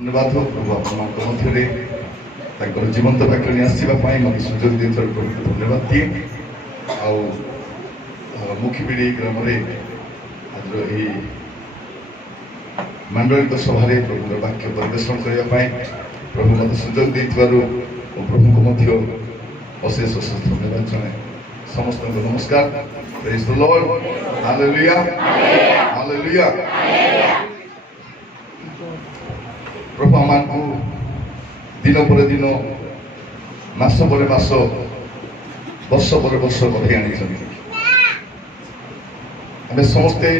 धन्यवाद हो प्रभु आपମାନଙ୍କ ମଧ୍ୟରେ ତାଙ୍କର ଜୀବନ୍ତ ବାକ୍ୟ ନେଇ ଆସିବା ପାଇଁ ମୋତେ ସୁଯୋଗ ଦେଇଥିବାରୁ ପ୍ରଭୁଙ୍କୁ ଧନ୍ୟବାଦ ଦିଏ। ଆଉ ମୁଖିବିଡ଼ି ଗ୍ରାମରେ ଆଜିର ଏହି ମାଣ୍ଡଳିକ ସଭାରେ ପ୍ରଭୁଙ୍କର ବାକ୍ୟ ପରିବେଷଣ କରିବା ପାଇଁ ପ୍ରଭୁ ମୋତେ ସୁଯୋଗ ଦେଇଥିବାରୁ ମୁଁ ପ୍ରଭୁଙ୍କୁ ମଧ୍ୟ ଅଶେଷ ଅଶେଷ ଧନ୍ୟବାଦ ଜଣାଏ। ସମସ୍ତଙ୍କୁ ନମସ୍କାର। Praise the lord. Hallelujah hallelujah. प्रभु आम को दिन पर दिन मास पर मास वर्ष पर वर्ष बढ़े आनी आम समस्ते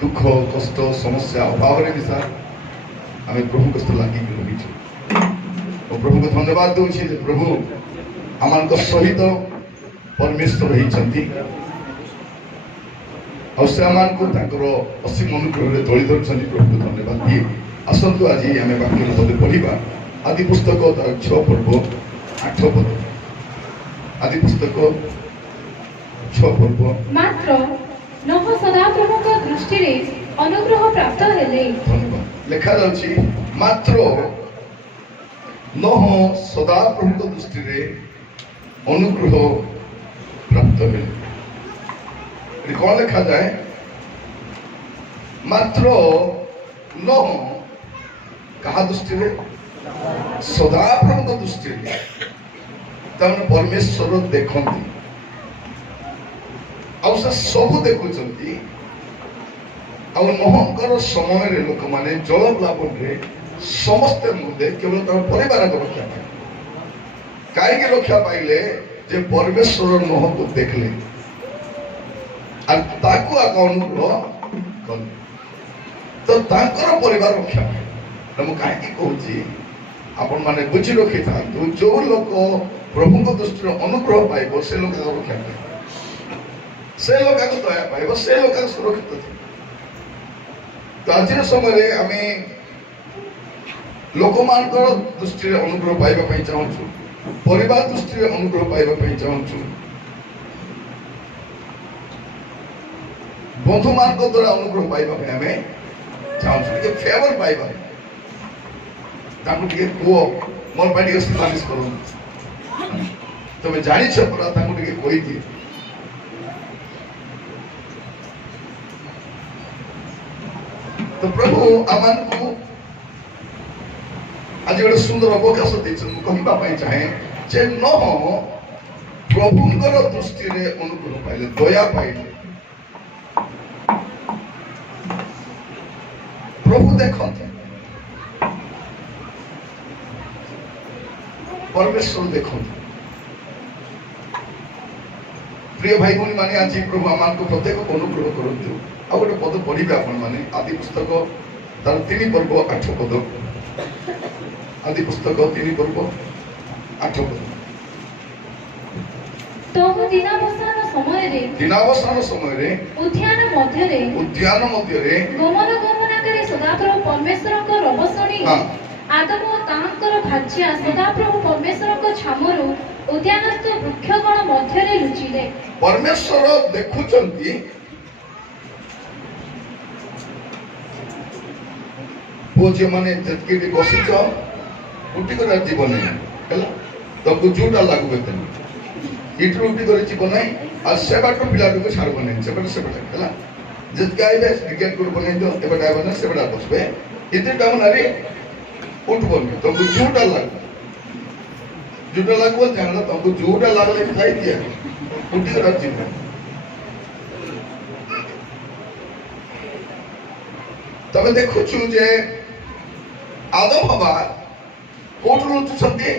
दुख कष्ट समस्या अभाव भी सार आम प्रभु कष्ट लगे रही प्रभु को धन्यवाद दूसरी प्रभु आम सहित परमेश्वर होती से आम को असीम अनुग्रह तोली धरती प्रभु को धन्यवाद दिए। आसतु आज आम बाक्य पद पढ़ा आदि पुस्तक तार 6 पर्व 8 पद आदि पुस्तक 6 पर्व मात्र नह सदाप्रभुଙ୍କ दृष्टिरे अनुग्रह प्राप्त हेले। धन्यवाद। लेखा जाउछि मात्र नह सदाप्रभुଙ୍କ दृष्टिरे अनुग्रह प्राप्त हेले। कौन लिखा जाए मात्र नह कहा दृष्टि सदाप्रभु दृष्टि परमेश्वर देखती सब देखुं नहंकर समय लोक मैंने जल प्लावन समस्ते मुदे केवल परिवार रक्षा पाए कहीं रक्षा पाइले जे परमेश्वर नह को देखले अनुग्रह कले तो परिवार रक्षा पाए। ମୁଁ କାହିଁକି କହୁଛି ଆପଣ ମାନେ ବୁଝି ରଖିଥାନ୍ତୁ ଯୋଉ ଲୋକ ପ୍ରଭୁଙ୍କ ଦୃଷ୍ଟିରେ ଅନୁଗ୍ରହ ପାଇବ ସେ ଲୋକ ରକ୍ଷା ପାଇବ ସେ ଲୋକ ଦୟା ପାଇବ ସେ ଲୋକ ସୁରକ୍ଷିତ ଥିବ। ତ ଆଜିର ସମୟରେ ଆମେ ଲୋକମାନଙ୍କର ଦୃଷ୍ଟିରେ ଅନୁଗ୍ରହ ପାଇବା ପାଇଁ ଚାହୁଁଛୁ ପରିବାର ଦୃଷ୍ଟିରେ ଅନୁଗ୍ରହ ପାଇବା ପାଇଁ ଚାହୁଁଛୁ ବନ୍ଧୁମାନଙ୍କ ଦ୍ୱାରା ଅନୁଗ୍ରହ ପାଇବା ପାଇଁ ଆମେ ଚାହୁଁଛୁ ଟିକେ ଫେଭର ପାଇବା ताकू टे पुओ मोर पाटी सिफारिश करो तुम जानी पड़ा ताकू टे कही दिए तो प्रभु आमान को आज गोटे सुंदर अवकाश कहवाई चाहे जे न प्रभुंर दृष्टि अनुग्रह पाइले दया पाइले प्रभु देखते परमेश्वर देखो प्रिय भाई भौणी माने आज प्रभु आम को प्रत्येक अनुग्रह करते आ गोटे पद पढ़े आपण मैंने आदि पुस्तक तार 3 पर्व 8 पद आदि पुस्तक 3 पर्व 8 पद दिनावसान समय रे उद्यान मध्य गमन गमनाकरे सदाप्रभु परमेश्वर को रबसणी आदम तांकर भाज्या सदाप्रभु परमेश्वर को छामरु उद्यानस्थ वृक्षगण मध्य लुचिले। परमेश्वर देखुचंती पूजे माने जतके बसिच उठी कर जीवन हैला तको जोटा लागू बेतन इटरू उठी कर जीवन नै आ सेबाट पिलाटो को छाड़ बने सेबाट हैला जतके आइबे क्रिकेट को बने दो एबाट आइबे ना सेबाट बसबे इते टाउन अरे उठबो तुमको जोटा लागो जानला तुमको जोटा लागले खाई दिया उठी कर जीवन तबे देखु छु जे आदम हवा कोठ लुचुछंती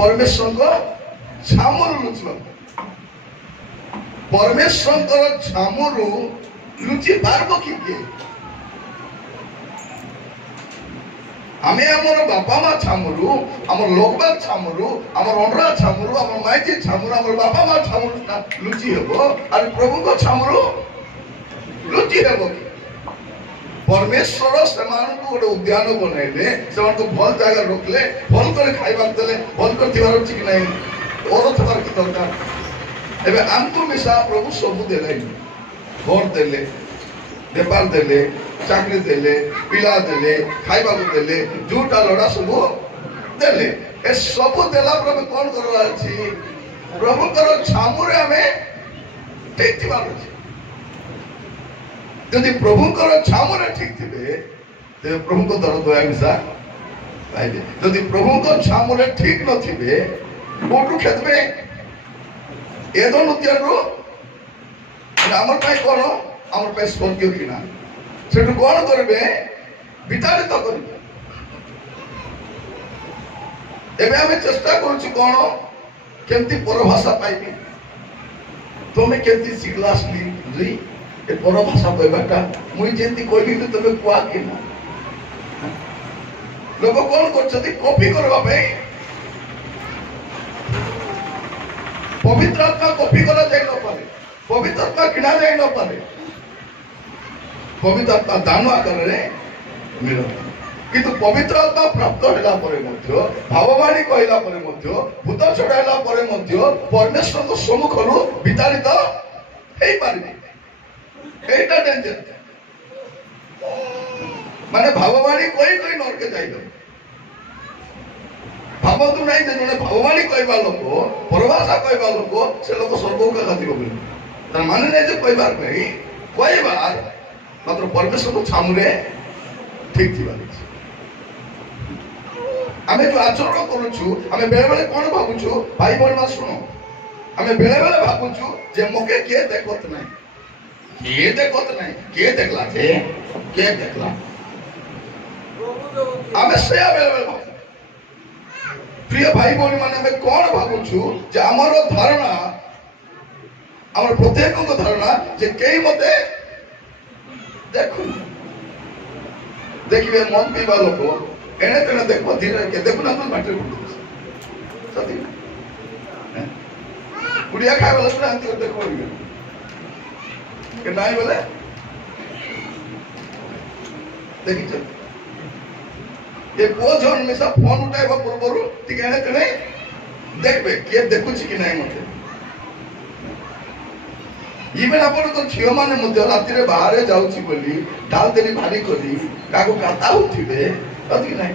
परमेश्वर को छामरु लुचलो परमेश्वर को छामरु लुचि पारबो कि आमे हमर बापा मा छामरु हमर लोकबा छामरु हमर ओनरा छामरु हमर माइजी छामरु हमर बापा मा छामरु लुचि हेबो और प्रभु को छामरु लुचि हेबो परमेश्वर समान को गोटे उद्यान बनैले समान को भल जगह रोकले भल कर खाइबा देले भल कर दिवार ठीक नै और थबार की दरकार एबे आमको मिसा प्रभु सब देले घर देले व्यापार देले चाकरी देले पिला देले खाइबा को देले जूटा लड़ा सब देले ए सब देला पर हमें कौन करला अछि प्रभु करो छामुरे हमें ठीक थी बात अछि यदि प्रभु करो छामुरे ठीक थिबे ते प्रभु को दर्द होया मिसा पाइबे यदि प्रभु को छामुरे ठीक न थिबे कोटु खेतबे ए दो नुतियारो আমার পাই কোন আমার পাই স্বর্গীয় কিনা সেটু কোন করবে বিতাড়িত করবে এবে আমি চেষ্টা করছি কোন কেমতি পরভাষা পাইবি তুমি কেমতি শিখলাস নি জি এ পরভাষা কইবাটা মুই যেতি কইবি তুমি কুয়া কিনা লোক কোন করছতি কপি করবা ভাই পবিত্র আত্মা কপি করা যাই না পারে पवित्र आत्मा किना जाई न पारे पवित्र आत्मा दान आकारे मिलो किंतु पवित्र आत्मा प्राप्त होला परे मध्य भाववाणी कहला परे मध्य भूत छडाइला परे मध्य परमेश्वर को सम्मुखरु विताड़ित हेई पारिबे एटा डेंजर माने भाववाणी कोई कोई नरके जाइबे भावतु नहीं जे जने भाववाणी कहबा लोक परभाषा कहबा लोक से लोक स्वर्ग का गति को बोले तर माने नहीं जे कोई बार नहीं कोई बार मात्र परमेश्वर को छामुरे ठीक थी बात आमे जो आचरण करूछु आमे बेले बेले कोन भाबुछु भाई बोल मा सुनो आमे बेले बेले भाबुछु जे मोके के देखत नहीं के देखला थे के देखला आमे से बेले बेले प्रिय भाई बोल माने आमे कोन भाबुछु जे हमरो धारणा আমার প্রত্যেক ধারণা যে কেই মতে দেখুন देखिए मत पीवा लोक एने तेने देखो धीरे के देखो ना तो बैटरी सती गुड़िया खाए वाला सुना अंतिम देखो के नहीं बोले देखी चल ये को जन में सब फोन उठाइबा पूर्वरु ठीक एने तेने देखबे के देखुची कि नहीं मते इवेन आपण तो छियो माने मध्य रात्रि रे बाहर जाउची बोली डाल देनी भारी करी काको काता उठिबे अति नाही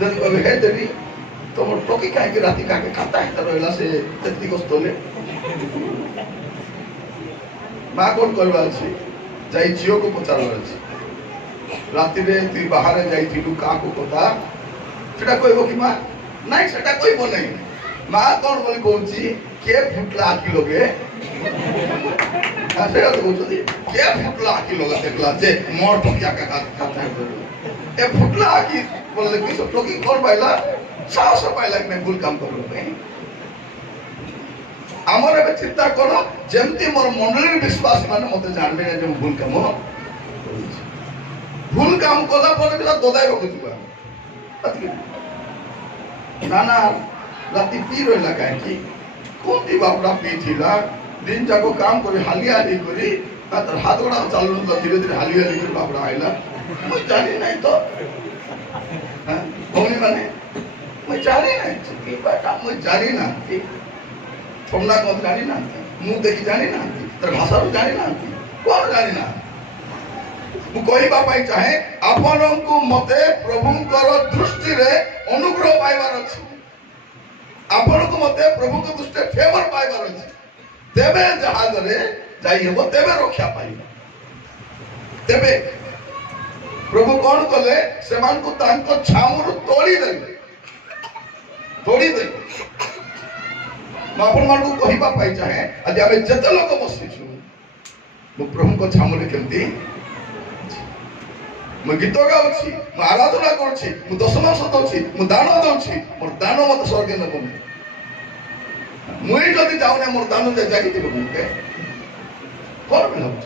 जदी अबे हे देनी तो मोर टोकी काहे के राती काके खाता है त रहला से तत्ती गोस्तले मा कोन करबा छी जाई छियो को पचारबा छी रात्रि रे तू बाहर जाई थिलु काको कोता सेटा कहबो कि मा नाही सेटा कहबो नाही मा कोन बोली कहूची के फुटला आखी लोगे ऐसे तो बोलते क्या फुटला आखी लोग देखला जे मोर टोकिया का खाता है ए फुटला आखी बोले कि सब टोकी कौन पाइला साहस पाइला कि मैं भूल काम कर लो আমার এবে চিন্তা করো যেমতি মোর মন্ডলীর বিশ্বাস মানে মতে জানবে যে ভুল কাম কলা পরে বিলা দদাইব খুঁজবা না না রাতি পি রইলা কাহি কোনটি বাপড়া পি থিলা दिन जाको काम करे हालिया हाली करी तर हाथ गोड़ा चालू तो धीरे धीरे हालिया हाली करी बापड़ा आइला मैं जानी नहीं तो हां भौनी माने मैं जानी नहीं की बेटा मैं जानी ना थी थोमना को जानी ना मुंह देखी जानी ना तर भाषा भी जानी ना कौन जानी ना मु कोई बापाई चाहे आपन को मते प्रभुंकर दृष्टि रे अनुग्रह पाइबार अछि आपन को मते प्रभु को दृष्टि फेवर पाइबार अछि तेबे जहाजरे जाई हो तेबे रक्षा पाइबा तेबे प्रभु कौन कले सेमान को तांको छामुरु तोड़ी दे मापन मान को कहिबा पाई चाहे आज आमे जते लोक बसी छु मु प्रभु को छामुरे केमती मु गीत गाउछि मु आराधना करछि मु दशमा सदछि मु दान दउछि मोर दान मत स्वर्ग न बने मुई जदी जाउने मोर दान दे जागी दिबो मुके कोन भाबछ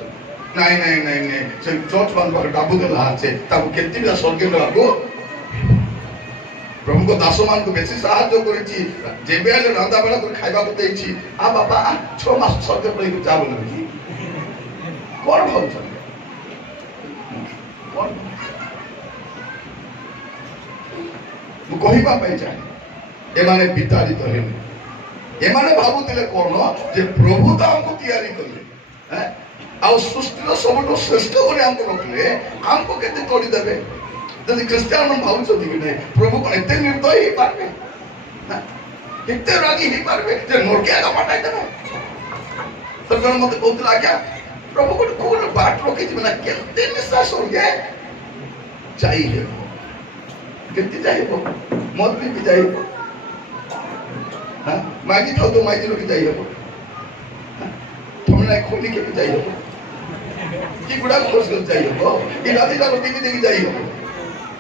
नहीं नहीं नहीं नहीं से चोच मान पर डाबू के हाथ से तब केति बा स्वर्ग में लागो प्रभु को दास मान को बेसी सहायता करिछि जेबे आले रांदा बेला को खाइबा को देछि आ बाबा 6 मास स्वर्ग पर जा बोलछि कोन भाबछ कोन मु कहिबा पाई चाहे ए माने विताड़ित हेले ए माने भाबुतिले कोन जे प्रभु तो हमको तैयारी करले हैं ଆଉ ସୃଷ୍ଟିର ସବୁଠୁ ଶ୍ରେଷ୍ଠ ବୋଲି ଆମକୁ ରଖିଲେ ଆମକୁ କେତେ ତୋଡ଼ିଦେବେ। ଯଦି ଖ୍ରୀଷ୍ଟିଆନ ମାନେ ଭାବୁଛନ୍ତି କି ନାହିଁ ପ୍ରଭୁ କଣ ଏତେ ନିର୍ଦ୍ଦୟ ହେଇପାରିବେ, ଏତେ ରାଗି ହେଇପାରିବେ ଯେ ନରକିଆ ପଠାଇ ଦେବେ। ତ ଜଣେ ମତେ କହୁଥିଲା ଆଜ୍ଞା ପ୍ରଭୁ ଗୋଟେ କୋଉ ବାଟ ରଖିଥିବେ ନା କେତେ ନିଶ୍ୱାସ ଯାଇ ହେବ, କେତେ ଯାଇ ହେବ, ମଦ ବି ଯାଇ ହେବ, ମାଗି ଥାଉ ତ ମାଗି ରଖି ଯାଇ ହେବ, ତମେ ଖୋଲି କେବେ ଯାଇ ହେବ, କି ଗୁଡାକ ବସିଲେ ଯାଇ ହେବ, କି ରାତି ଯାକ ଟିଭି ଦେଖି ଯାଇ ହେବ,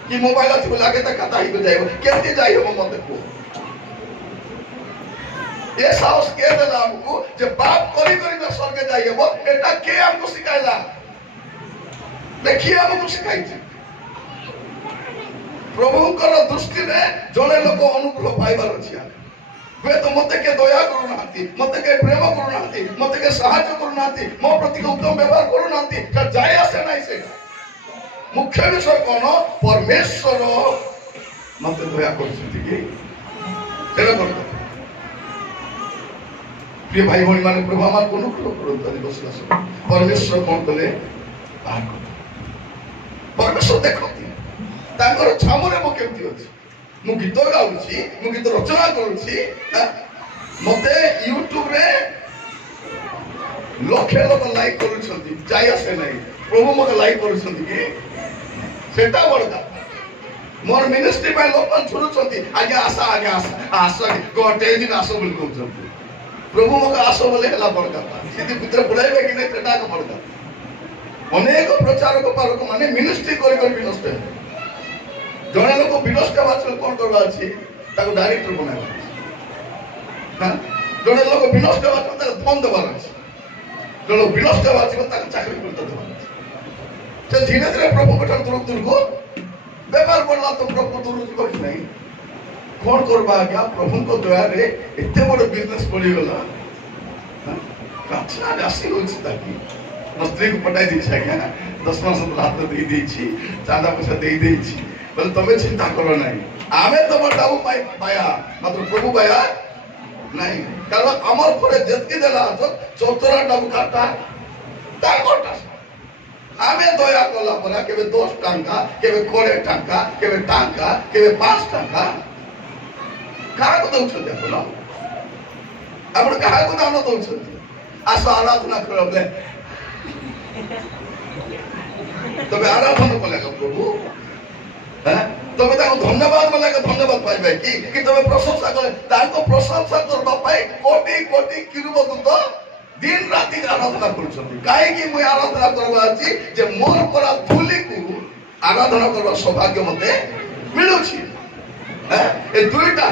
କି ମୋବାଇଲ ଅଛି ବୋଲେ ଆଗେ ତା କଥା ହେଇକି ଯାଇ ହେବ, କେମିତି ଯାଇ ହେବ ମତେ କୁହ। ये साहस के देला हमको जे बाप करी करी तो स्वर्ग जाइए वो एटा के हमको सिखाइला, देखिए हमको सिखाई छे। प्रभुଙ୍କର ଦୃଷ୍ଟିରେ ଜଣେ ଲୋକ ଅନୁଗ୍ରହ ପାଇବାର ଅଛି। ହୁଏ ତ ମତେ କେ ଦୟା କରୁନାହାନ୍ତି, ମତେ କେ ପ୍ରେମ କରୁନାହାନ୍ତି, ମତେ କେ ସାହାଯ୍ୟ କରୁନାହାନ୍ତି, ମୋ ପ୍ରତି ଉତ୍ତମ ବ୍ୟବହାର କରୁନାହାନ୍ତି, ଯାଏ ଆସେ ନାହିଁ। ସେଇଟା ମୁଖ୍ୟ ବିଷୟ କଣ, ପରମେଶ୍ୱର ମତେ ଦୟା କରୁଛନ୍ତି କି ସେଇଟା ବଡ଼ କଥା। प्रिय भाई भौणी माने प्रभु आम को अनुग्रह करते बसला सब परमेश्वर कौन कले परमेश्वर देखती छामुरे मो केमती अच्छी मु गीत गाऊँगी, मु गीत रचना करुँची, मत यूट्यूब रे लक्षे लोक लाइक करुँच जाई आसे नहीं, प्रभु मत लाइक करुँच कि सेटा बड़का मोर मिनिस्ट्री लोक छुड़ुंट आज्ञा आशा आज्ञा आस गोटे दिन आस बोली कहते प्रभु मत आस बोले है बड़का सीधी भितर बुलाइबे कि नहीं सेटा बड़का। अनेक प्रचारक पारक माने मिनिस्ट्री करी करी विनष्ट है। जड़े लोक विनष्ट हेबार कौन करवा अच्छी डायरेक्टर बनाइबा, जड़े लोक विनष्ट हेबार धन देवार अच्छी, जड़े लोक विनष्ट हेबार चाकरी करते देवार अच्छी। धीरे धीरे प्रभु ठार दूर दूर को बेपार पड़ला तो प्रभु दूर जीव कि नहीं कौन करवा आज्ञा प्रभु को दया रे एते बड़ बिजनेस पड़ी गला काछा राशि होछि ताकि स्त्री को पटाई दी आज्ञा 10 मास हाथ दे दी चांदा पैसा दे दी बोले तमें चिंता करो नहीं आमे तो बटाऊ पाया मात्र प्रभु पाया नहीं कारण अमर परे जतकी देला तो चौतरा डब काटा ताकोटा आमे दया कला परा केबे 10 टंका केबे 20 टंका केबे टंका केबे 5 टंका कहा को दउछन देखो आपण कहा को दान दउछन आस आराधना करबले तबे आराधना कलेगा प्रभु तबे ताको धन्यवाद बोलेगा धन्यवाद पाइबे कि तबे प्रशंसा करे ताको प्रशंसा करबा पाई कोटि कोटि किरुबदूत दिन राति आराधना करुछथि काहे कि मु आराधना करबा अछि जे मोर परा धूली को आराधना करबा सौभाग्य मते मिलुछि। ए दुईटा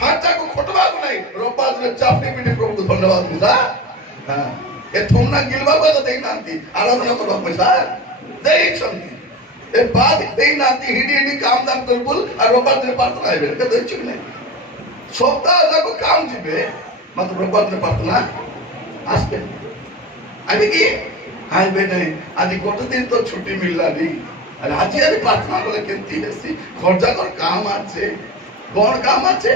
हाचा को खटबा को नहीं रोपाज रे चापटी पिटी प्रभु को धन्यवाद मिला। ए थोमना गिलबा को देई नांती आराधना करबा पैसा देई छंती ए बात देई नांती हिडी हिडी काम दाम करबुल आ रोपाज रे प्रार्थना आइबे के देई छि नहीं सप्ताह जाको काम जिबे मात्र रोपाज रे प्रार्थना आस्ते आबे की आइबे नहीं आज गोटे दिन तो छुट्टी मिलला नहीं अरे आज यार प्रार्थना बोले केंती हेसी खर्चा कर काम आछे कौन काम आछे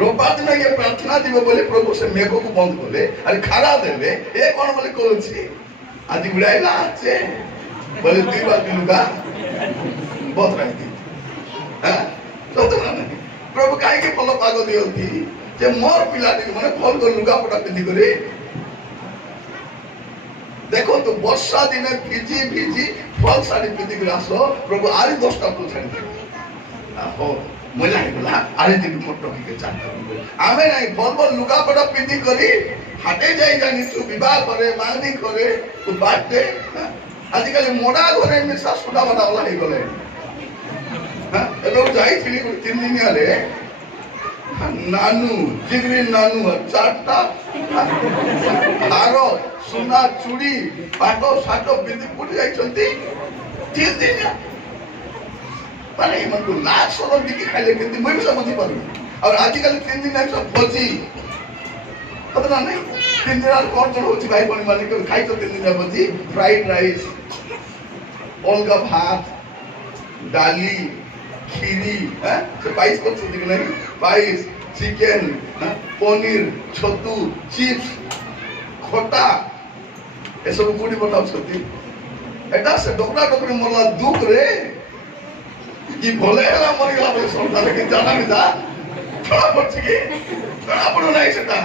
रोपाज में ये प्रार्थना दिबे बोले प्रभु से मेघ को बंद बोले अरे खारा देले ए कौन बोले कहछि आज उड़ाइला आछे बोले दुई बार लुगा बदराई दी हां तो नहीं प्रभु काहे के फल पाग दियंती जे मोर पिलाटी माने फल को लुगा पटा पिंदी करे देखो तो वर्षा दिने भिजी भिजी फल साड़ी पिंदी के आसो प्रभु आरी 10टा फल छाड़ी हो मजा हेला आरे दिन मोटो के चाहता आमे नहीं बोल बोल लुगा पटा पिंदी करी हाटे जाई जानी तू विवाह करे मांगनी करे तू बाटे आजकल मोडा घरे में सासुडा बड़ा वाला हे गले हां एबे जाई थिली 3 दिन आले नानू जिगरी नानू चारटा हारो सुना चूड़ी पाटो साटो बिंदी पुटी जाई छंती 3 दिन माने मन को लाख सोलम दिखी खाइले केंती मैं भी समझी पारू और आजकल 3 दिन सब भोजी पता नहीं 3 दिन कौन चढ़ होची भाई बनी माने के खाई तो 3 दिन भोजी फ्राइड राइस ओलगा भात डाली खीरी से 22 को सुधी नहीं 22 चिकन पनीर छतु चिप्स खोटा ଏସବୁ କୋଉଠି ବନାଉଛନ୍ତି? ଏଟା ସେ ଡକରା ଡକରି ମରଲା ଦୁଃଖରେ କି ଭଲେ ହେଲା ମରିଗଲା ବୋଲି ସରକାର କି ଜାଣାନି ଯା ଜଣା ପଡୁଛି କି ଜଣା ପଡୁନାହିଁ ସେଟା।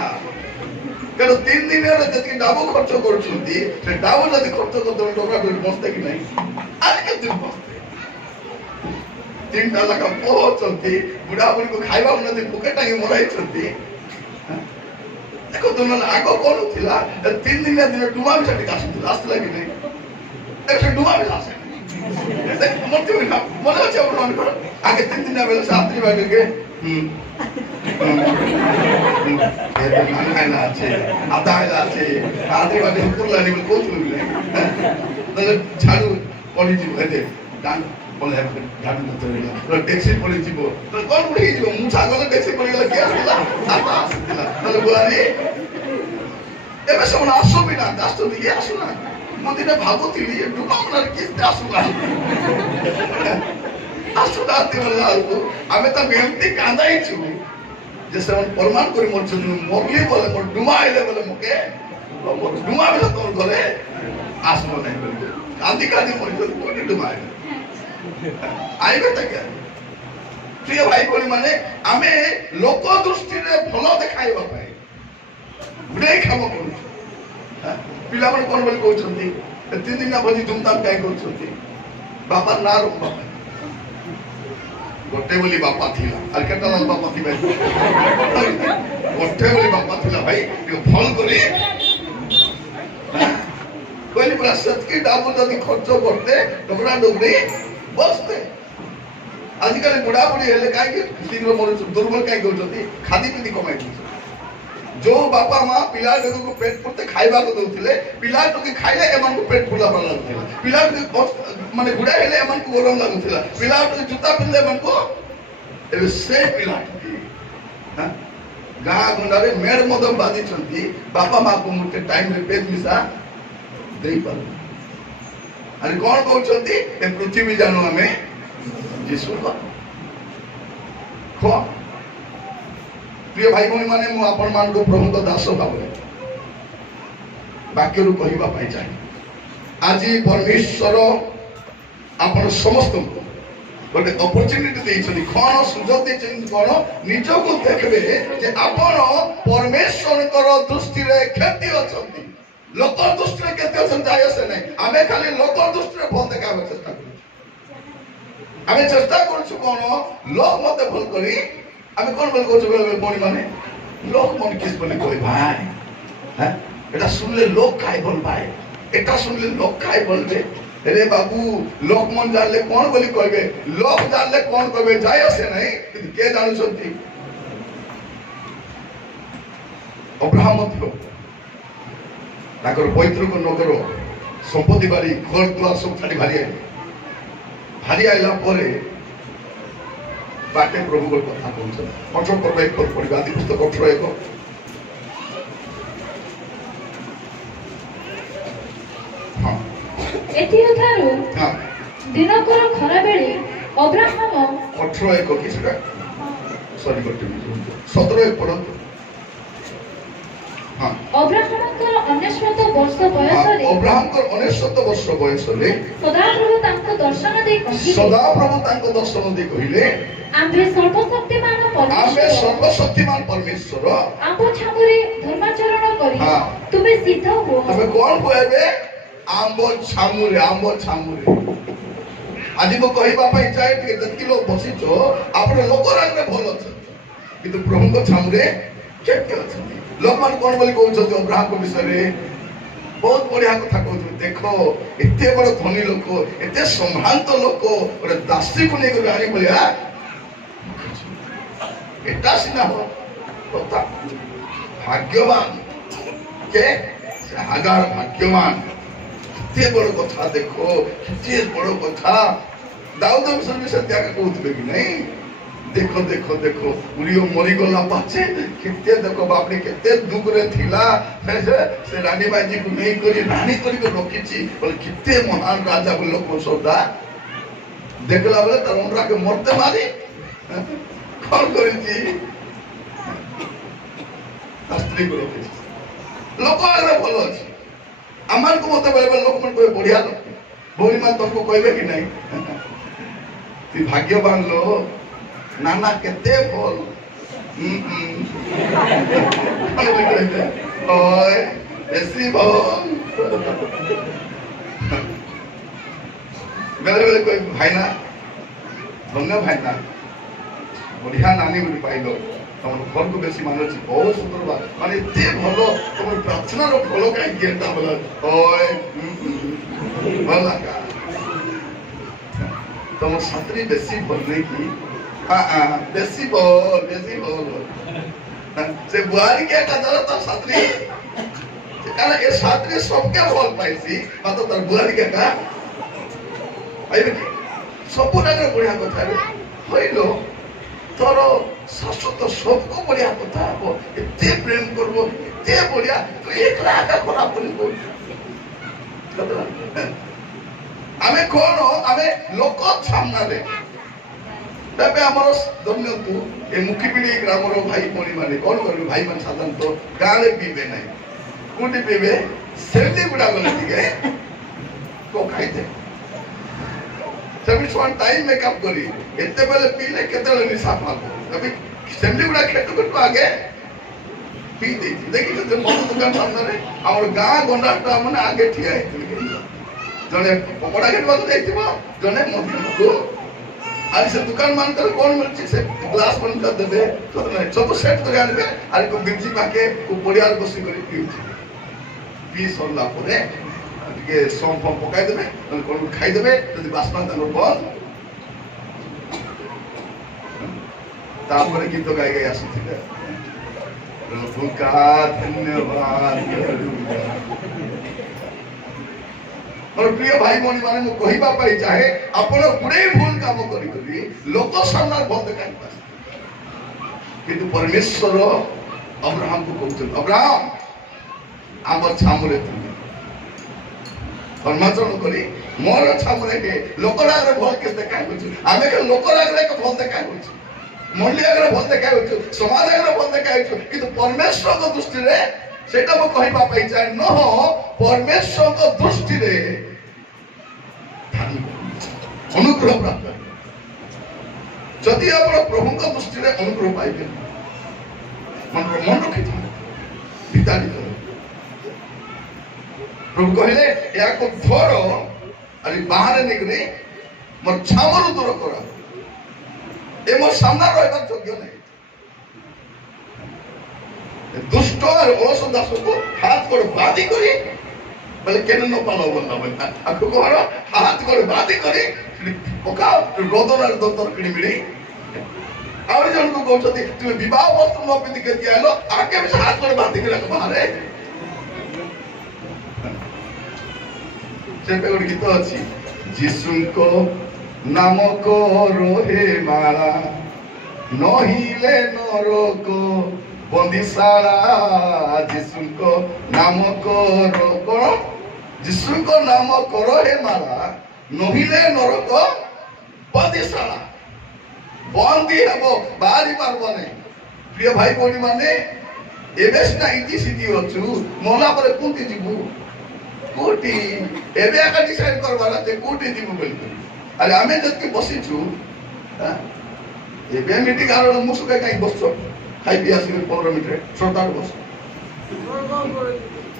କାରଣ 3 ଦିନରେ ଯେତିକି ଡାବ ଖର୍ଚ୍ଚ କରୁଛନ୍ତି ସେ ଡାବ ଯଦି ଖର୍ଚ୍ଚ କରିଦେବେ ଡକରା ଡକରି ବସତେ କି ନାହିଁ? ଆଜି କେତେ ବସତେ 3ଟା ଲେଖା ପୁଅ ଅଛନ୍ତି, ବୁଢାବୁଢୀକୁ ଖାଇବା ନଦୀ ପୋକେ ଟାଙ୍ଗି ମରାଇଛନ୍ତି। ଦେଖନ୍ତୁ ନହେଲେ ଆଗ କଣ ଥିଲା 3 ଦିନିଆ ଦିନ ଡୁମା ବି ସେଠି ଆସୁଥିଲା, ଆସିଥିଲା କି ନାହିଁ? ଏବେ ସେ ଡୁମା ବି ଆସେ ମନେ ଅଛି ଆପଣମାନଙ୍କର? ଆଗେ 3 ଦିନିଆ ବେଳେ ସାତ୍ରୀ ବାଟିକେ আছে আদা আছে আদে বাদে করলানি বলে কৌতুক তাহলে ঝাড়ু পড়িଯିବ এতে ডান বলে ঝাড়ু করতে হইলা ট্যাক্সি পড়িଯିବ তাহলে কোন পড়ি ଯିବ ମୁଁ ছাগল ট্যাক্সি পড়িଗଲା କିଏ ଆସିଲା ଆଦା ଆସିଥିଲା ତାহଲେ ବୁଆଲି ଏବେ ସେମାନେ ଆସୁବି ନା ଆସୁଛନ୍ତି କିଏ ଆସୁନା ମୁଁ ଦିନେ ଭାବୁଥିଲି ଏ ଡୁମାମଣାରେ କିଏ ଆସୁନା ଆସୁନାହାନ୍ତି ବେଳକୁ ଆମେ ତାଙ୍କୁ ଏମିତି କାନ୍ଦାଇଛୁ ଯେ ସେମାନେ ପ୍ରମାଣ କରି ମରୁଛନ୍ତି ମରଲି ବୋଲେ ମୋର ଡୁମା ଆଇଲେ ବୋଲେ ମକେ ଡୁମା ବି ତମ ଘରେ ଆସିବ ନାହିଁ ବୋଲି କାନ୍ଦି କାନ୍ଦି ମରିଛନ୍ତି କୋଉଠି ଡୁମା ଆଇଲେ ଆଇବେ ତାକେ। ପ୍ରିୟ ଭାଇ ଭଉଣୀ ମାନେ ଆମେ ଲୋକ ଦୃଷ୍ଟିରେ ଭଲ ଦେଖାଇବା ପାଇଁ ଗୁଡ଼ାଏ କାମ କରୁଛୁ। ପିଲାମାନେ କଣ ବୋଲି କହୁଛନ୍ତି 3 ଦିନ ଭୋଜି ଧୁମଧାମ କାହିଁ କରୁଛନ୍ତି? ବାପା ନା ରଖବା ପାଇଁ ଗୋଟେ ବୋଲି ବାପା ଥିଲା আর କେତେ ବାପା ଥିବେ ଗୋଟେ ବୋଲି ବାପା ଥିଲା ଭାଇ ଭଲ କରି କହିଲି ପୁରା ସେତିକି ଡାବୁ ଯଦି ଖର୍ଚ୍ଚ କରତେ ଡୋକରା ଡୋକରି ବସତେ। ଆଜିକାଲି ବୁଢାବୁଢୀ ହେଲେ କାହିଁକି ଶୀଘ୍ର ମରୁଛନ୍ତି ଦୁର୍ବଳ କାହିଁକି ହଉଛନ୍ତି? ଖାଦି ପିନ୍ଧି କମାଇ ଦଉଛନ୍ତି। ଯୋଉ ବାପା ମା ପିଲାଟିକୁ ପେଟ ପୁରତେ ଖାଇବାକୁ ଦଉଥିଲେ ପିଲାଟିକୁ ଖାଇଲେ ଏମାନଙ୍କୁ ପେଟ ଫୁଲା ଭଲ ଲାଗୁଥିଲା, ପିଲାଟିକୁ ମାନେ ଗୁଡା ହେଲେ ଏମାନଙ୍କୁ ଗରମ ଲାଗୁଥିଲା, ପିଲାଟିକୁ ଜୁତା ପିନ୍ଧିଲେ ଏମାନଙ୍କୁ ଏବେ ସେ ପିଲାଟି ଗାଁ ଗଣ୍ଡାରେ ମେଡ ମଧ୍ୟ ବାନ୍ଧିଛନ୍ତି ବାପା ମାକୁ ଗୋଟେ ଟାଇମରେ ପେଟ ମିଶା ଦେଇପାରୁ। ଆରେ କଣ କହୁଛନ୍ତି ଏ ପୃଥିବୀ ଜାଣୁ ଆମେ ଯୀଶୁଙ୍କ କଣ? ପ୍ରିୟ ଭାଇ ଭଉଣୀ ମାନେ ମୁଁ ଆପଣମାନଙ୍କୁ ପ୍ରଭୁଙ୍କ ଦାସ ଭାବରେ ବାକ୍ୟରୁ କହିବା ପାଇଁ ଚାହେଁ ଆଜି ପରମେଶ୍ୱର ଆପଣ ସମସ୍ତଙ୍କୁ ଗୋଟେ ଅପରଚ୍ୟୁନିଟି ଦେଇଛନ୍ତି। କଣ ସୁଯୋଗ ଦେଇଛନ୍ତି? କଣ ନିଜକୁ ଦେଖିବେ ଯେ ଆପଣ ପରମେଶ୍ୱରଙ୍କର ଦୃଷ୍ଟିରେ କେମିତି ଅଛନ୍ତି। ଲୋକ ଦୃଷ୍ଟିରେ କେତେ ଅଛନ୍ତି ଯାଇ ଆସେ ନାହିଁ। ଆମେ ଖାଲି ଲୋକ ଦୃଷ୍ଟିରେ ଭଲ ଦେଖାଇବା ଚେଷ୍ଟା କରୁଛୁ। ଆମେ ଚେଷ୍ଟା କରୁଛୁ କଣ ଲୋକ ମତେ ଭଲ କରି আমি কোন বল করছো বলি মানে লোক মন কিস বলে কই ভাই হ্যাঁ এটা শুনলে লোক খাই বল ভাই এটা শুনলে লোক খাই বলবে রে বাবু লোক মন জানলে কোন বলি কইবে লোক জানলে কোন কইবে যাই আসে নাই কিন্তু কে জানুଛନ୍ତି অব্রাহাম মধ্য তাকর পৈতৃক নগর সম্পত্তি বাড়ি ঘর দুয়ার সব ছাড়ি ভারি আইলা পরে বাটে প্রভুর কথা বলছেন। 18 পড়িবা আদি পুস্তক 18 ଏଥିରୁ ଦିନକର ଖରା ବେଳେ ଅବ୍ରାହମ 18 କି ସେଟା ସରି ଗୋଟେ 17 ପଢନ୍ତୁ। ଅବ୍ରାହମଙ୍କର 99 ବର୍ଷ ବୟସରେ ଅବ୍ରାହମଙ୍କର 99 ବର୍ଷ ବୟସରେ ସଦାପ୍ରଭୁ ତାଙ୍କୁ ଦର୍ଶନ ଦେଇ କହିଲେ ଆମ୍ଭେ ସର୍ବଶକ୍ତିମାନ ପରମେଶ୍ୱର ଆମ୍ଭ ଛାମୁରେ ଧର୍ମାଚରଣ କରି ତୁମେ ସିଦ୍ଧ ହୁଅ। ତମେ କଣ କହିବେ? ଆମ୍ଭ ଛାମୁରେ ଆଜି ମୁଁ କହିବା ପାଇଁ ଚାହେଁ ଟିକେ ଯେତିକି ଲୋକ ବସିଛ ଆପଣ ଲୋକରାଙ୍ଗରେ ଭଲ ଅଛନ୍ତି କିନ୍ତୁ ପ୍ରଭୁଙ୍କ ଛାମୁରେ କେମିତି ଅଛନ୍ତି? ଲୋକମାନେ କଣ ବୋଲି କହୁଛନ୍ତି ଅବ୍ରାହମଙ୍କ ବିଷୟରେ? ବହୁତ ବଢିଆ କଥା କହୁଛନ୍ତି। ଦେଖ ଏତେ ବଡ ଧନୀ ଲୋକ ଏତେ ସମ୍ଭ୍ରାନ୍ତ ଲୋକ ଗୋଟେ ଦାସୀକୁ ନେଇକରି ଆଣି ଭଳିଆ এটা সিনা কথা ভাগ্যবান কে হাজার ভাগ্যবান কেতে বড় কথা দেখো কেতে বড় কথা দাউদ বিষୟରେ সত্যাকে কହୁଥିବେ କି ନାହିଁ? ଦେଖ ଦେଖ ଦେଖ ଉରିଓ ମରିଗଲା ପାଛେ କେତେ ଦେଖ ବାପରେ କେତେ ଦୁଃଖରେ ଥିଲା ସେ ରାଣୀ ବାଜିକୁ ନେଇକରି ରାଣୀ କରିକି ରଖିଛି ବୋଲେ କେତେ ମହାନ ରାଜା ବୋଲି ଲୋକ ସଦା ଦେଖିଲା ବେଳେ ତାର ଅଣ୍ଡରାକେ ମରତେ ମାରି କଣ କରିଛି ତା ସ୍ତ୍ରୀକୁ ରଖିଛି। ଲୋକ ଆଗରେ ଭଲ ଅଛି आमार को मत बेले लोक मन कहे बढ़िया लोक भौणी मान तुमको कहबे कि नहीं तु भाग्यवान लो नाना केते भल ओए ऐसी भल बेले बेले कोई भाईना धन्य भाईना बढ़िया नानी गुड़ी पाइल तुम घर को बेसी मानुची बहुत सुंदर बात माने एते भलो तुम प्रार्थना रो फलो काई केता बोला ओए भल लगा तुम छात्री बेसी भल नहीं की हां बेसी भल से बुआरी के कदर तो छात्री कारण ए छात्री सबके भल पाइसी मात्र तर बुआरी के का आइबे सब नागर बढ़िया कथा रे होइलो तोर शाशु तो सबको बढ़िया कथा हो एते प्रेम करबो एते बढ़िया तू एकला आका खराब करी बोल आमे कोन आमे लोक सामना रे तबे हमर धन्य तू ए मुखीपिडी ग्रामर भाई मोनी माने कोन करबे भाई मान साधन तो गाले पीबे नै कुटी पीबे सेल्दी गुडा गले दिगे को खाइते तभी वन टाइम मेकअप करी एते बेले पीले केते बेले निशा पाबो तभी सेल्दी गुडा खेटु कटु आगे पी दे देखि तो मन दुकान सामने रे हमर गां गंडाटा माने आगे ठिया है जने पकोड़ा खेटवा तो जाइतिबो जने मध्यम को आज से दुकान मान कर कौन मिलची से ग्लास बंद कर देबे तो नहीं सब सेट कर आनबे आरे को बिरजी पाके को पडियार बसी करी पी सरला परे के सोम फम पकाई देबे न कोन खाई देबे जदी बासना तनो बंद तापरे गीत गाई गाई आसुथिले प्रभु का धन्यवाद करूंगा और प्रिय भाई मोनी माने मु कहिबा पाई चाहे आपण गुडे भूल काम करी करी लोक सामना बंद काई पास किंतु परमेश्वर अब्राहम को कहते अब्राहम आम छामुरे तू परमाचरण करी मोर छामुरे के लोक रागरे भल के देखाय होछु आमे के लोक रागरे के भल देखाय होछु मंडली आगरे भल देखाय होछु समाज आगरे भल देखाय होछु किंतु परमेश्वर को दृष्टि रे सेटा मु कहिबा पाई चाहे न परमेश्वर को दृष्टि रे अनुग्रह प्राप्त जदि आप प्रभु को दृष्टि रे अनुग्रह पाइबे मन रखि विताड़ी कर प्रभु कहले या को धर अरे बाहर निकले मोर छामर दूर करा ए मोर सामना रहबा योग्य नहीं दुष्ट और ओस दास को हाथ कर बादी करी बोले केन न पालो बंदा बोला आको को हाथ कर बादी करी ओका रोदर दत्तर किनी मिली और जन को कहते तुम विवाह वस्त्र न पिंदी के आलो आके भी हाथ कर बादी के बाहर से पे गीत अछि यीशु को नाम को रोहे माला नहिले नरक बंदीशाला यीशु को नाम करो कौन यीशु को नाम करो हे माला नहिले नरक बंदीशाला बंदी हबो बाहरी पारबो नै प्रिय भाई बोली माने एबे सिना इति सिति अछु मोला पर कोंती जीवु कोटी एबे आका डिसाइड करबाला ते कोटी जीवु बोली अरे आमे जत के बसी छु एबे मीटिंग आरो मुसुके काई बसछो खाई पी आसी 15 मिनिट श्रोतार बस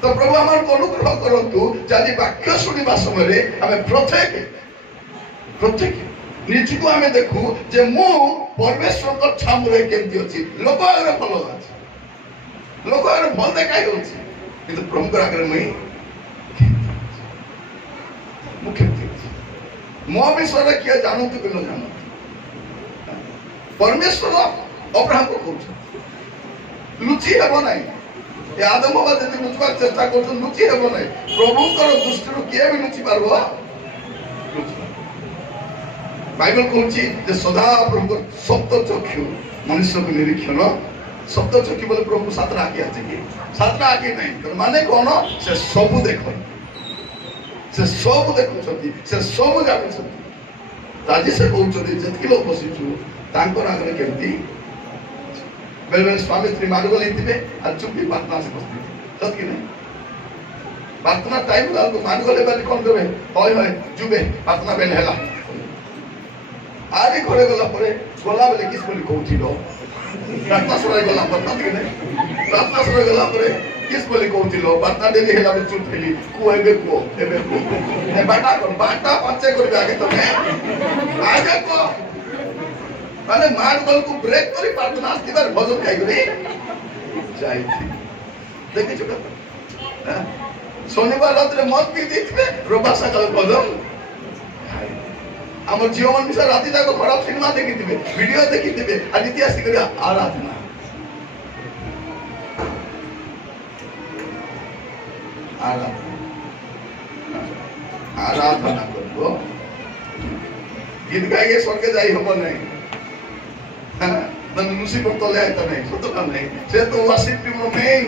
तो प्रभु आमार को अनुग्रह करंतु जदि वाक्य सुनिबा समय रे हमें प्रत्येक निज को हमें देखू जे मु परमेश्वर को छामुरे केमती अछि लोक आगे भल अछि लोक आगे भल देखाई होछि किंतु प्रभु को आगे मैं मुख्य मो विषय किए जानतु कि न जानतु परमेश्वर अब्राहम को कहउछ लुचि हेबो नै ए आदम बाबा जति लुचबार चेष्टा करछ लुचि हेबो नै प्रभुकर दृष्टिरु किए भी लुचि पारबो बाइबल कहउछि जे सदा प्रभु सप्त चक्षु मनुष्य को निरीक्षण सप्त चक्षु बोले प्रभु सातरा आखि अछि कि सातरा आखि नै त माने कोन से सब देखो से सब देखुछथि से सब जानुछथि ताजी से कहउछथि जति लोक बसिछु तांकर आगे केमती बेले स्वामी स्त्री मार्ग लेते आ चुप्पी प्रार्थना से बसती सत कि नहीं प्रार्थना टाइम लाग मान गले बाली कोन देबे होय होय जुबे प्रार्थना बेल हैला आरे घरे गला परे गला बेले किस बोली कहउथिलो प्रार्थना सराय गला पता कि नहीं प्रार्थना सराय गला परे किस बोली कहउथिलो प्रार्थना डेली हैला बे चुप थेली को एबे को ए बाटा कोन बाटा पाचे करबे आगे तमे आगे को माने मान गल को ब्रेक करी प्रार्थना आस्तिबार भजन खाइ करी जाई थी देखि छोटा शनिवार रात्रे मत पी देखे रविवार सकाल भजन आम झील मन मिसा राति जाक खराब सिनेमा देखी वीडियो देखी आदित्य आसिक आराधना आराधना करबो गीत गाइए स्वर्गे जाई हबो नहीं नन मुसीबत तले आइता नहीं सत काम नहीं से तो वर्शिप टीम रो मेन